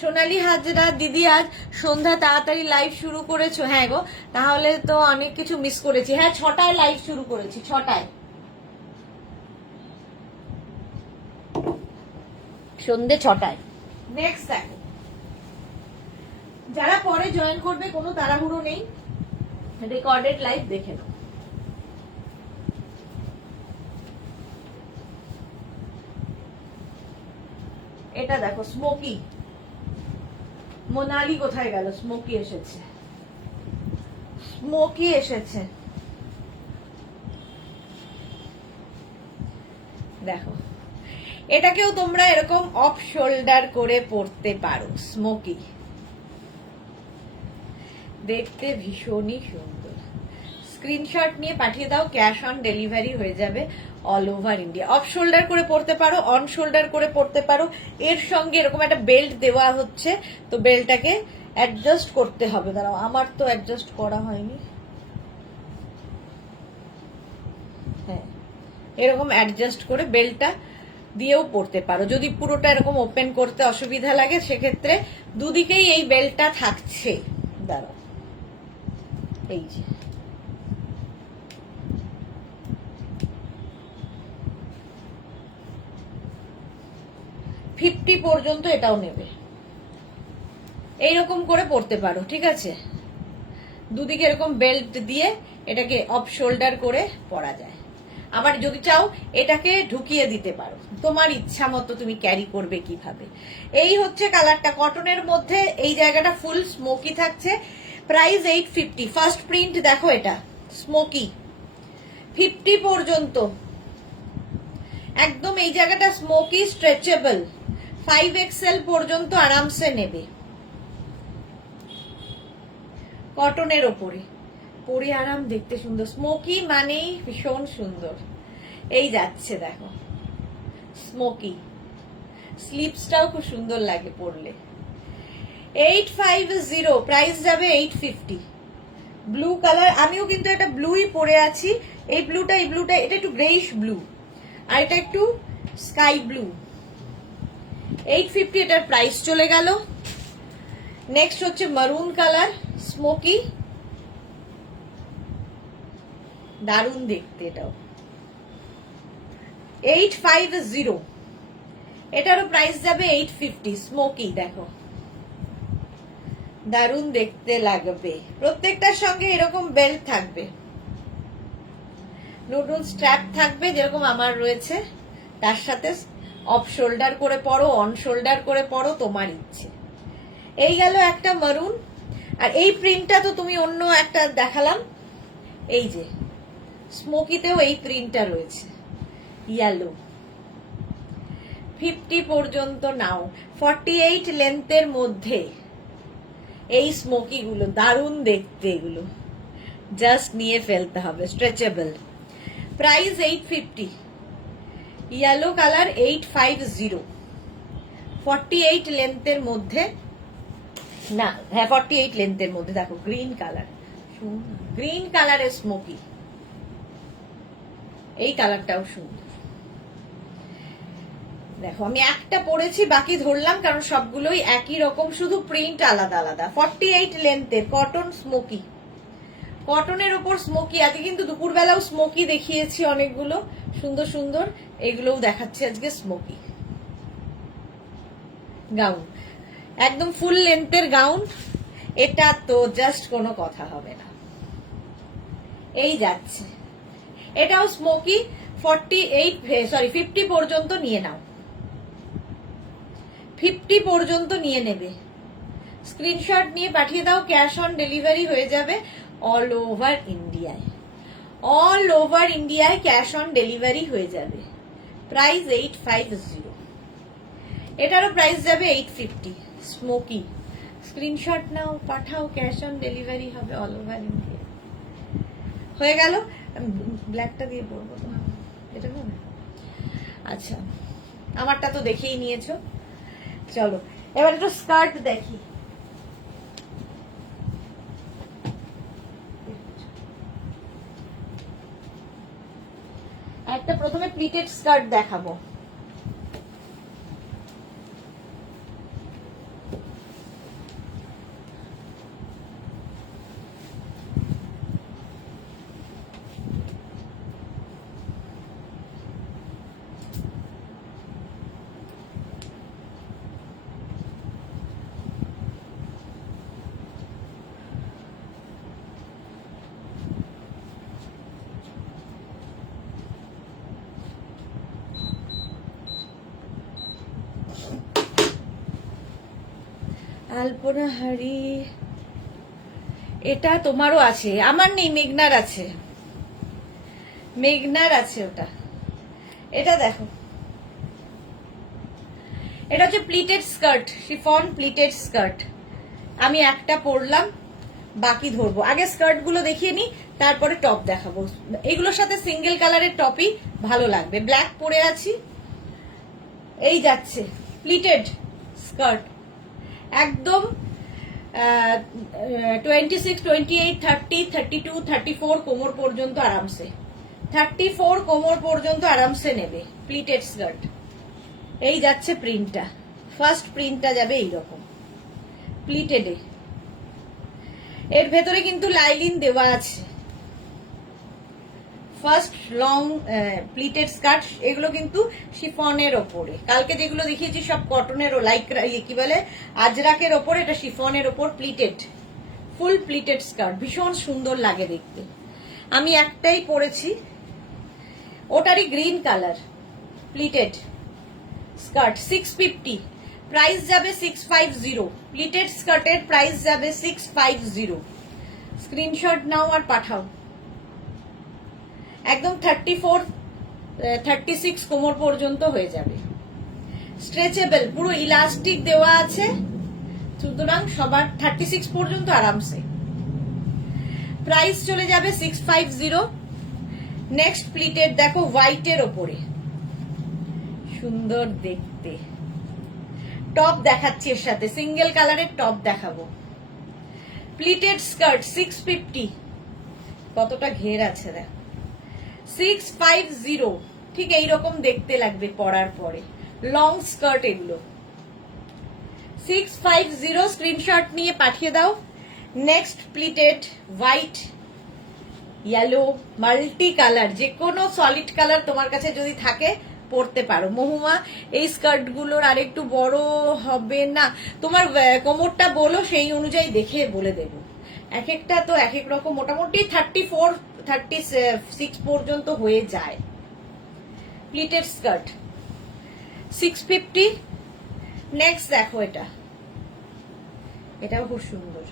সোনালী হাজরা দিদি, আজ সন্ধ্যা তাড়াতাড়ি লাইভ শুরু করেছো? হ্যাঁ গো, তাহলে তো অনেক কিছু মিস করেছি। হ্যাঁ, 6টায় লাইভ শুরু করেছি, 6টায়, সন্ধ্যে 6টায়। নেক্সট দেখো, যারা পরে জয়েন করবে কোনো তাড়াহুড়ো নেই, রেকর্ডেড লাইভ দেখে নাও। এটা দেখো স্মোকি, মোনালি কোথায় গেল? স্মোকি এসেছে, স্মোকি এসেছে, দেখো। এটাকেও তোমরা এরকম অফ শোল্ডার করে পরতে পারো, স্মোকি, দেখতে ভীষণই সুন্দর। স্ক্রিনশট নিয়ে পাঠিয়ে দাও, ক্যাশ অন ডেলিভারি হয়ে যাবে all over India. Off shoulder করে পড়তে পারো, অন শোল্ডার করে পড়তে পারো। এর সঙ্গে এরকম একটা বেল্ট দেওয়া হচ্ছে, তো বেল্টটাকে অ্যাডজাস্ট করতে হবে। দাঁড়াও, আমার তো অ্যাডজাস্ট করা হয়নি। হ্যাঁ, এরকম অ্যাডজাস্ট করে বেল্টটা দিয়েও পড়তে পারো। যদি পুরোটা এরকম ওপেন করতে অসুবিধা লাগে, সেক্ষেত্রে দুদিকেই এই বেল্টটা থাকছে। দাঁড়াও, এই যে $50 পর্যন্ত এটাও নেবে। এইরকম করে পড়তে পারো, ঠিক আছে। দুদিকে এরকম বেল্ট দিয়ে এটাকে অফ শোল্ডার করে পরা যায়। আবার যদি চাও এটাকে ঢুকিয়ে দিতে পারো, তোমার ইচ্ছা মতো তুমি ক্যারি করবে কিভাবে। এই হচ্ছে কালারটা, কটনের মধ্যে এই জায়গাটা ফুল স্মোকি থাকছে। প্রাইস 850। ফার্স্ট প্রিন্ট দেখো, এটা স্মোকি, 50 পর্যন্ত একদম। এই জায়গাটা স্মোকি, স্ট্রেচেবল, 5XL পর্যন্ত আরামসে নেবে। কটনের ওপরে পরে আরাম, দেখতে সুন্দর। স্মোকি মানেই ভীষণ সুন্দর। এই যাচ্ছে দেখো স্মোকি, স্লিপসটাও খুব সুন্দর লাগে পরলে। 850, প্রাইস যাবে 850। ব্লু কালার, আমিও কিন্তু এটা ব্লুই পরে আছি। এই ব্লুটা এটা একটু গ্রেইশ ব্লু, আর এটা একটু স্কাই ব্লু। 850 এটার প্রাইস চলে গেল। নেক্সট হচ্ছে মারুন কালার, স্মোকি, দারুণ দেখতে এটাও। 850, এটারও প্রাইস যাবে 850। স্মোকি দেখো, দারুণ দেখতে লাগবে। প্রত্যেকটার সঙ্গে এরকম বেল্ট থাকবে, নুডল স্ট্র্যাপ থাকবে যেরকম আমার রয়েছে, তার সাথে অফ শোল্ডার করে পরো, অন শোল্ডার করে পরো, তোমার ইচ্ছে। এই গেল একটা মারুন। আর এই প্রিন্টটা তো তুমি অন্য একটা দেখালাম, এই যে স্মোকিতেও এই প্রিন্টটা রয়েছে, ইয়েলো। 50 পর্যন্ত নাও, 48 লেন্থের মধ্যে এই স্মোকি গুলো দারুণ দেখতে, এগুলো জাস্ট নিয়ে ফেলতে হবে, স্ট্রেচেবল। প্রাইস 850, ইয়েলো কালার 850, 48 লেন্থের মধ্যে, না হ্যাঁ 48 লেন্থের মধ্যে। দেখো গ্রিন কালার, গ্রিন কালারের স্মোকি, এই কালারটাও সুন্দর। দেখো আমি একটা পরেছি, বাকি ধরলাম কারণ সবগুলোই একই রকম, শুধু প্রিন্ট আলাদা আলাদা। 48 লেন্থের কটন স্মোকি, কটনের ওপর স্মোকি। আজকে কিন্তু দুপুরবেলাও স্মোকি দেখিয়েছি অনেকগুলো সুন্দর সুন্দর, এগুলোও দেখাচ্ছে আজকে স্মোকি। গাউন, একদম ফুল লেন্থের গাউন, এটা তো জাস্ট কোনো কথা হবে না। এই যাচ্ছে, এটাও স্মোকি। 50 পর্যন্ত নিয়ে নাও, 50 পর্যন্ত নিয়ে নেবে। স্ক্রিনশট নিয়ে পাঠিয়ে দাও, ক্যাশ অন ডেলিভারি হয়ে যাবে অল ওভার ইন্ডিয়ায়। অল ওভার ইন্ডিয়ায় ক্যাশ অন ডেলিভারি হয়ে যাবে। প্রাইস 850, এটারও প্রাইস যাবে 850। স্মোকি, স্ক্রিনশট নাও, পাঠাও, ক্যাশ অন ডেলিভারি হবে অল ওভার ইন্ডিয়া। হয়ে গেল। ব্ল্যাকটা দিয়ে পরবো তো, এটা না? আচ্ছা, আমারটা তো দেখেই নিয়েছো। চলো এবার একটু স্কার্ট দেখি। একটা প্রথমে প্লিটেড স্কার্ট দেখাবো। আলপনা হাড়ি, এটা তোমারও আছে, আমার নেই, মেঘনার আছে, মেঘনার আছে ওটা। এটা দেখো, এটা হচ্ছে pleated skirt, chiffon pleated skirt. আমি একটা পরলাম, বাকি ধরবো। আগে স্কার্ট গুলো দেখিয়ে নি, তারপরে টপ দেখাবো। এগুলোর সাথে সিঙ্গেল কালারের টপই ভালো লাগবে। ব্ল্যাক পরে আছি, এই যাচ্ছে প্লিটেড স্কার্ট, একদম 26, 28, 30, 32, 34 কোমর পর্যন্ত আরামসে, 34 কোমর পর্যন্ত আরামসে নেবে প্লিটেড স্কার্ট। এই যাচ্ছে প্রিন্টটা, ফার্স্ট প্রিন্টটা যাবে এইরকম প্লিটেডে। এর ভেতরে কিন্তু লাইলিন দেওয়া আছে। ফার্স্ট লং প্লিটেড স্কার্ট, এগুলো কিন্তু শিফনের ওপরে। কালকে যেগুলো দেখিয়েছি সব কটনের, লাইক কি বলে আজরাকের ওপর, এটা শিফনের ওপর প্লিটেড, ফুল প্লিটেড স্কার্ট, ভীষণ সুন্দর লাগে দেখতে। আমি একটাই পরেছি, ওটারই green colour, pleated skirt 650, price যাবে 650। প্লিটেড স্কার্টের প্রাইস যাবে 650। স্ক্রিনশট নাও আর পাঠাও। একদম 34, 36 কোমর পর্যন্ত হয়ে যাবে। স্ট্রেচেবল, পুরো ইলাস্টিক দেওয়া আছে, সুতরাং সবার 36 পর্যন্ত আরামসে। প্রাইস চলে যাবে 650। নেক্সট প্লিটেড দেখো, হোয়াইটের ওপরে, সুন্দর দেখতে। টপ দেখাচ্ছি, এর সাথে সিঙ্গেল কালারের টপ দেখাবো। প্লিটেড স্কার্ট 650, কতটা ঘের আছে দেখ, 650, ঠিক এইরকম দেখতে লাগবে পরার পরে। লং স্কার্ট এগুলো 650। স্ক্রিনশট নিয়ে পাঠিয়ে দাও। Next pleated white, yellow, multi colour, যে কোনো সলিড কালার তোমার কাছে যদি থাকে পরতে পারো। মহুমা, এই স্কার্ট গুলোর আর একটু বড় হবে না? তোমার কোমরটা বলো, সেই অনুযায়ী দেখে বলে দেবো। এক একটা তো এক এক রকম, মোটামুটি 34, 36 পর্যন্ত হয়ে যায়। Pleated skirt 650। নেক্সট দেখো এটাও খুব সুন্দর,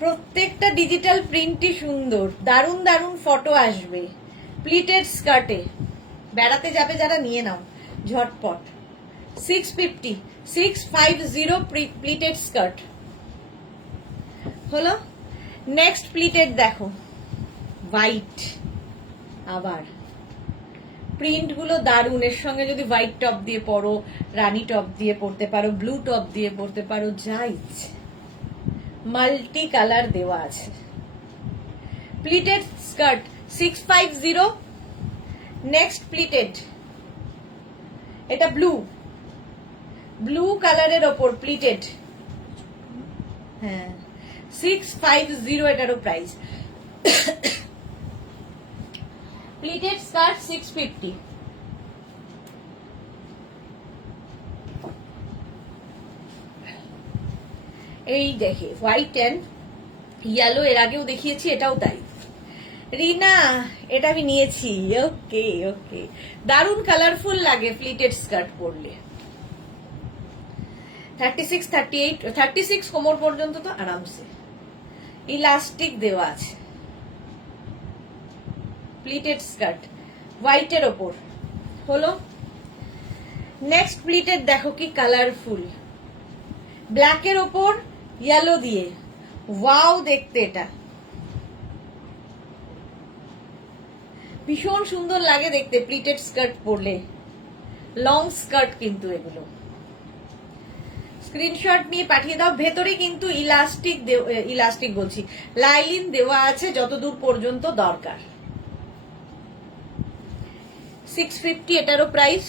প্রত্যেকটা ডিজিটাল প্রিন্টই সুন্দর, দারুণ দারুণ ফটো আসবে। প্লিটেড স্কার্টে বেড়াতে যাবে যারা, নিয়ে নাও ঝটপট। 650, 650 প্লিটেড স্কার্ট হলো। নেক্সট প্লিটেড দেখো, হোয়াইট, আবার প্রিন্ট গুলো দারুণ। এর সঙ্গে যদি হোয়াইট টপ দিয়ে পরো, রানী টপ দিয়ে পরতে পারো, ব্লু টপ দিয়ে পরতে পারো, যা ইচ্ছে, মাল্টি কালার দেওয়া আছে। Pleated skirt 650। নেক্সট প্লিটেড, এটা ব্লু কালারের ওপর প্লিটেড, হ্যাঁ 650 এটারও প্রাইস। Pleated skirt 650। এই দেখে হোয়াইট এন্ড ইয়েলো, এর আগেও দেখিয়েছি, এটাও তাই। রিনা, এটা আমি নিয়েছি। ওকে ওকে, দারুণ কালারফুল লাগে প্লিটেড স্কার্ট পরলে। 36, 38, 36 কোমর পর্যন্ত তো আরামসে ইলাস্টিক দেওয়া আছে। প্লিটেড স্কার্ট হোয়াইটের ওপর হলো। নেক্সট প্লিটেড দেখো কি কালারফুল, ব্ল্যাকের ওপর ইয়েলো দিয়ে, ওয়াও দেখতে, এটা ভীষণ সুন্দর লাগে দেখতে প্লিটেড স্কার্ট পরলে। লং স্কার্ট কিন্তু এগুলো। স্ক্রিনশট নিয়ে পাঠিয়ে দাও। ভেতরে কিন্তু ইলাস্টিক বলছি, লাইলিন দেওয়া আছে যতদূর পর্যন্ত দরকার। 650 এটারও প্রাইস।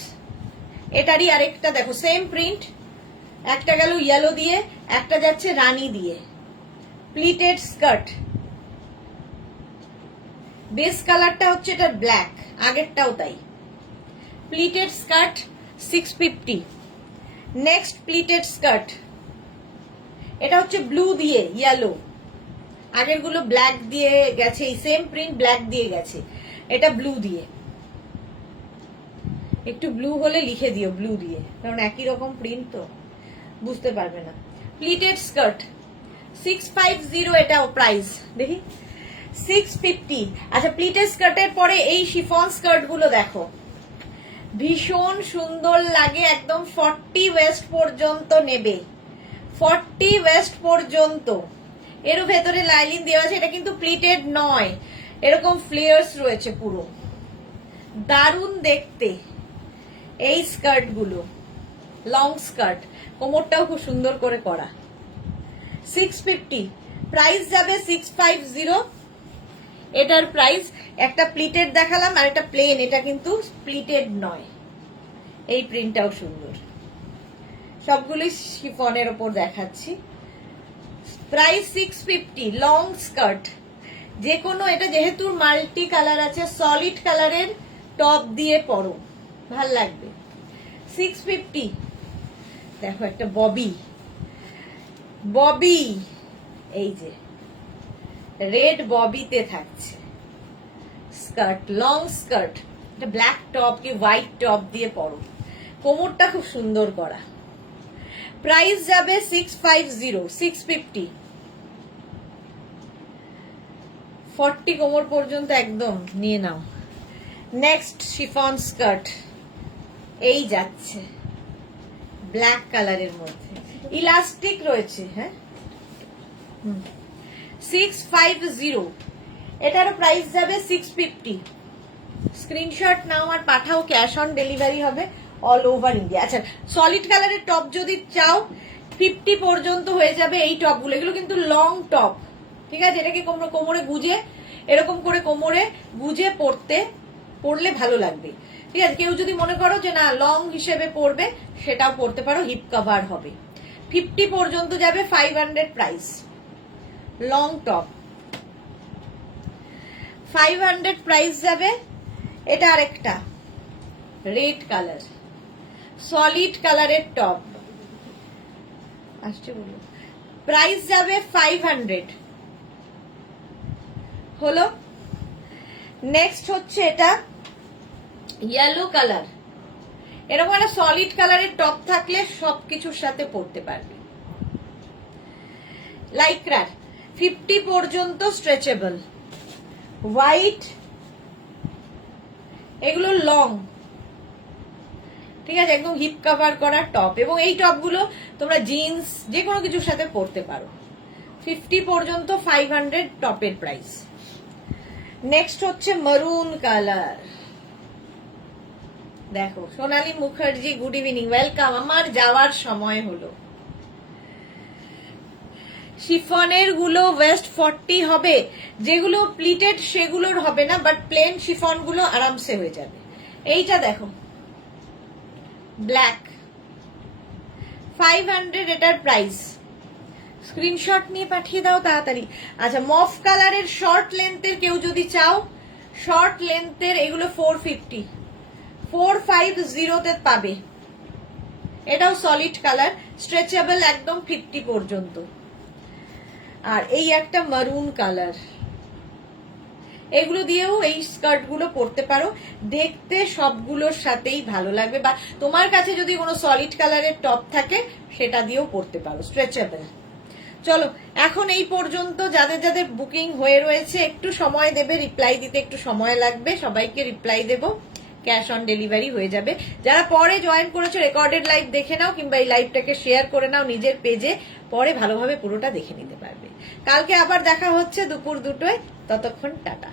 এটারই আরেকটা দেখো, সেম প্রিন্ট, একটা গেল ইয়েলো দিয়ে, একটা যাচ্ছে রানী দিয়ে। প্লিটেড স্কার্ট, বেস কালারটা হচ্ছে এটা ব্ল্যাক, আগেরটাও তাই। Pleated skirt 650। Next pleated skirt, এটা হচ্ছে ব্লু দিয়ে ইয়েলো, আগের গুলো ব্ল্যাক দিয়ে গেছে, এই সেম প্রিন্ট ব্ল্যাক দিয়ে গেছে, এটা ব্লু দিয়ে। একটু ব্লু হলে লিখে দিও ব্লু দিয়ে, কারণ একই রকম প্রিন্ট তো বুঝতে পারবে না। প্লিটেড স্কার্ট 650 এটাও প্রাইস। দেখি 650। আচ্ছা, প্লিটেড স্কার্টের পরে এই শিফন স্কার্ট গুলো দেখো, ভীষণ সুন্দর লাগে, একদম 40 ওয়েস্ট পর্যন্ত নেবে, 40 ওয়েস্ট পর্যন্ত। এর ভেতরে লাইলিন দেওয়া আছে, এটা কিন্তু প্লিটেড নয়, এরকম ফ্লেয়ার্স রয়েছে পুরো, দারুণ দেখতে এই স্কার্ট গুলো। লং স্কার্ট, কোমরটাও খুব সুন্দর করে করা। 650 প্রাইস যাবে। 650 এটার প্রাইস। একটা প্লিটেড দেখালাম আর একটা প্লেন, এটা কিন্তু প্লিটেড নয়। এই প্রিন্টটাও সুন্দর, সবগুলোই শিফনের ওপর দেখাচ্ছি। প্রাইস 650। লং স্কার্ট যে কোনো, এটা যেহেতু মাল্টি কালার আছে, সলিড কালারের টপ দিয়ে পরো, ভাল লাগবে। 650। দেখো একটা ববি, এই যে রেড ববিতে থাকছে স্কার্ট, লং স্কার্ট, এটা ব্ল্যাক টপ কি হোয়াইট টপ দিয়ে পরো, কোমরটা খুব সুন্দর করা। প্রাইস যাবে 650, 650। 40 কোমর পর্যন্ত একদম নিয়ে নাও। নেক্সট শিফন স্কার্ট, এই যাচ্ছে ব্ল্যাক কালারের মধ্যে, ইলাস্টিক রয়েছে, হ্যাঁ 650। এটারও প্রাইস যাবে 650। স্ক্রিনশট নাও আর পাঠাও, ক্যাশ অন ডেলিভারি হবে অল ওভার ইন্ডিয়া। আচ্ছা, সলিড কালারের টপ যদি চাও 50 পর্যন্ত হয়ে যাবে এই টপগুলো। এগুলো কিন্তু লং টপ, ঠিক আছে, এটাকে কোমরে গুজে, এরকম করে কোমরে গুজে পরলে ভালো লাগবে, ঠিক আছে। কেউ যদি মনে করো যে না লং হিসেবে পরবে, সেটাও পরতে পারো, হিপ কভার হবে। 50 পর্যন্ত যাবে, 500 প্রাইস। লং টপ 500 প্রাইস যাবে। এটা আরেকটা রেড কালার, সলিড কালারের টপ আসছে, বলো প্রাইস যাবে 500 হলো। নেক্সট হচ্ছে এটা ইয়েলো কালার, এরকম একটা সলিড কালারের টপ থাকলে সবকিছুর সাথে পরতে পারবে। লাইক্রার 50 পর্যন্ত স্ট্রেচেবল, হোয়াইট, এগুলো লং, ঠিক আছে, একদম হিপ কভার করা টপ, এবং এই টপগুলো তোমরা জিন্স যে কোনো কিছুর সাথে পরতে পারো। 50 পর্যন্ত 500 টপের প্রাইস। নেক্সট হচ্ছে মারুন কালার। দেখো সোনালী মুখার্জি, গুড ইভিনিং, ওয়েলকাম। আমার যাওয়ার সময় হলো। শিফনের গুলো ওয়েস্ট 40 হবে, যেগুলো প্লিটেড সেগুলোর হবে না, বাট প্লেন শিফন গুলো আরামসে হয়ে যাবে। এইটা দেখো ব্ল্যাক, 500 এটার প্রাইস। স্ক্রিনশট নিয়ে পাঠিয়ে দাও তাড়াতাড়ি। আচ্ছা, মফ কালারের শর্ট লেন্থের কেউ যদি চাও, শর্ট লেন্থের এগুলো 450, 450 তে পাবে। এটাও সলিড কালার, স্ট্রেচেবল একদম 50 পর্যন্ত। আর এই একটা মারুন কালার, এগুলো দিয়েও এই স্কার্ট গুলো পরতে পারো, দেখতে সবগুলোর সাথেই ভালো লাগবে। বা তোমার কাছে যদি কোনো সলিড কালারের টপ থাকে সেটা দিয়েও পরতে পারো, স্ট্রেচেবল। চলো এখন এই পর্যন্ত। যাদের যাদের বুকিং হয়ে রয়েছে একটু সময় দেবে, রিপ্লাই দিতে একটু সময় লাগবে, সবাইকে রিপ্লাই দেব, ক্যাশ অন ডেলিভারি হয়ে যাবে। যারা পরে জয়েন করেছো রেকর্ডেড লাইভ দেখে নাও, কিংবা এই লাইভটাকে শেয়ার করে নাও নিজের পেজে, পরে ভালোভাবে পুরোটা দেখে নিতে পারবে। কালকে আবার দেখা হচ্ছে দুপুর 2টায়, ততক্ষণ টাটা।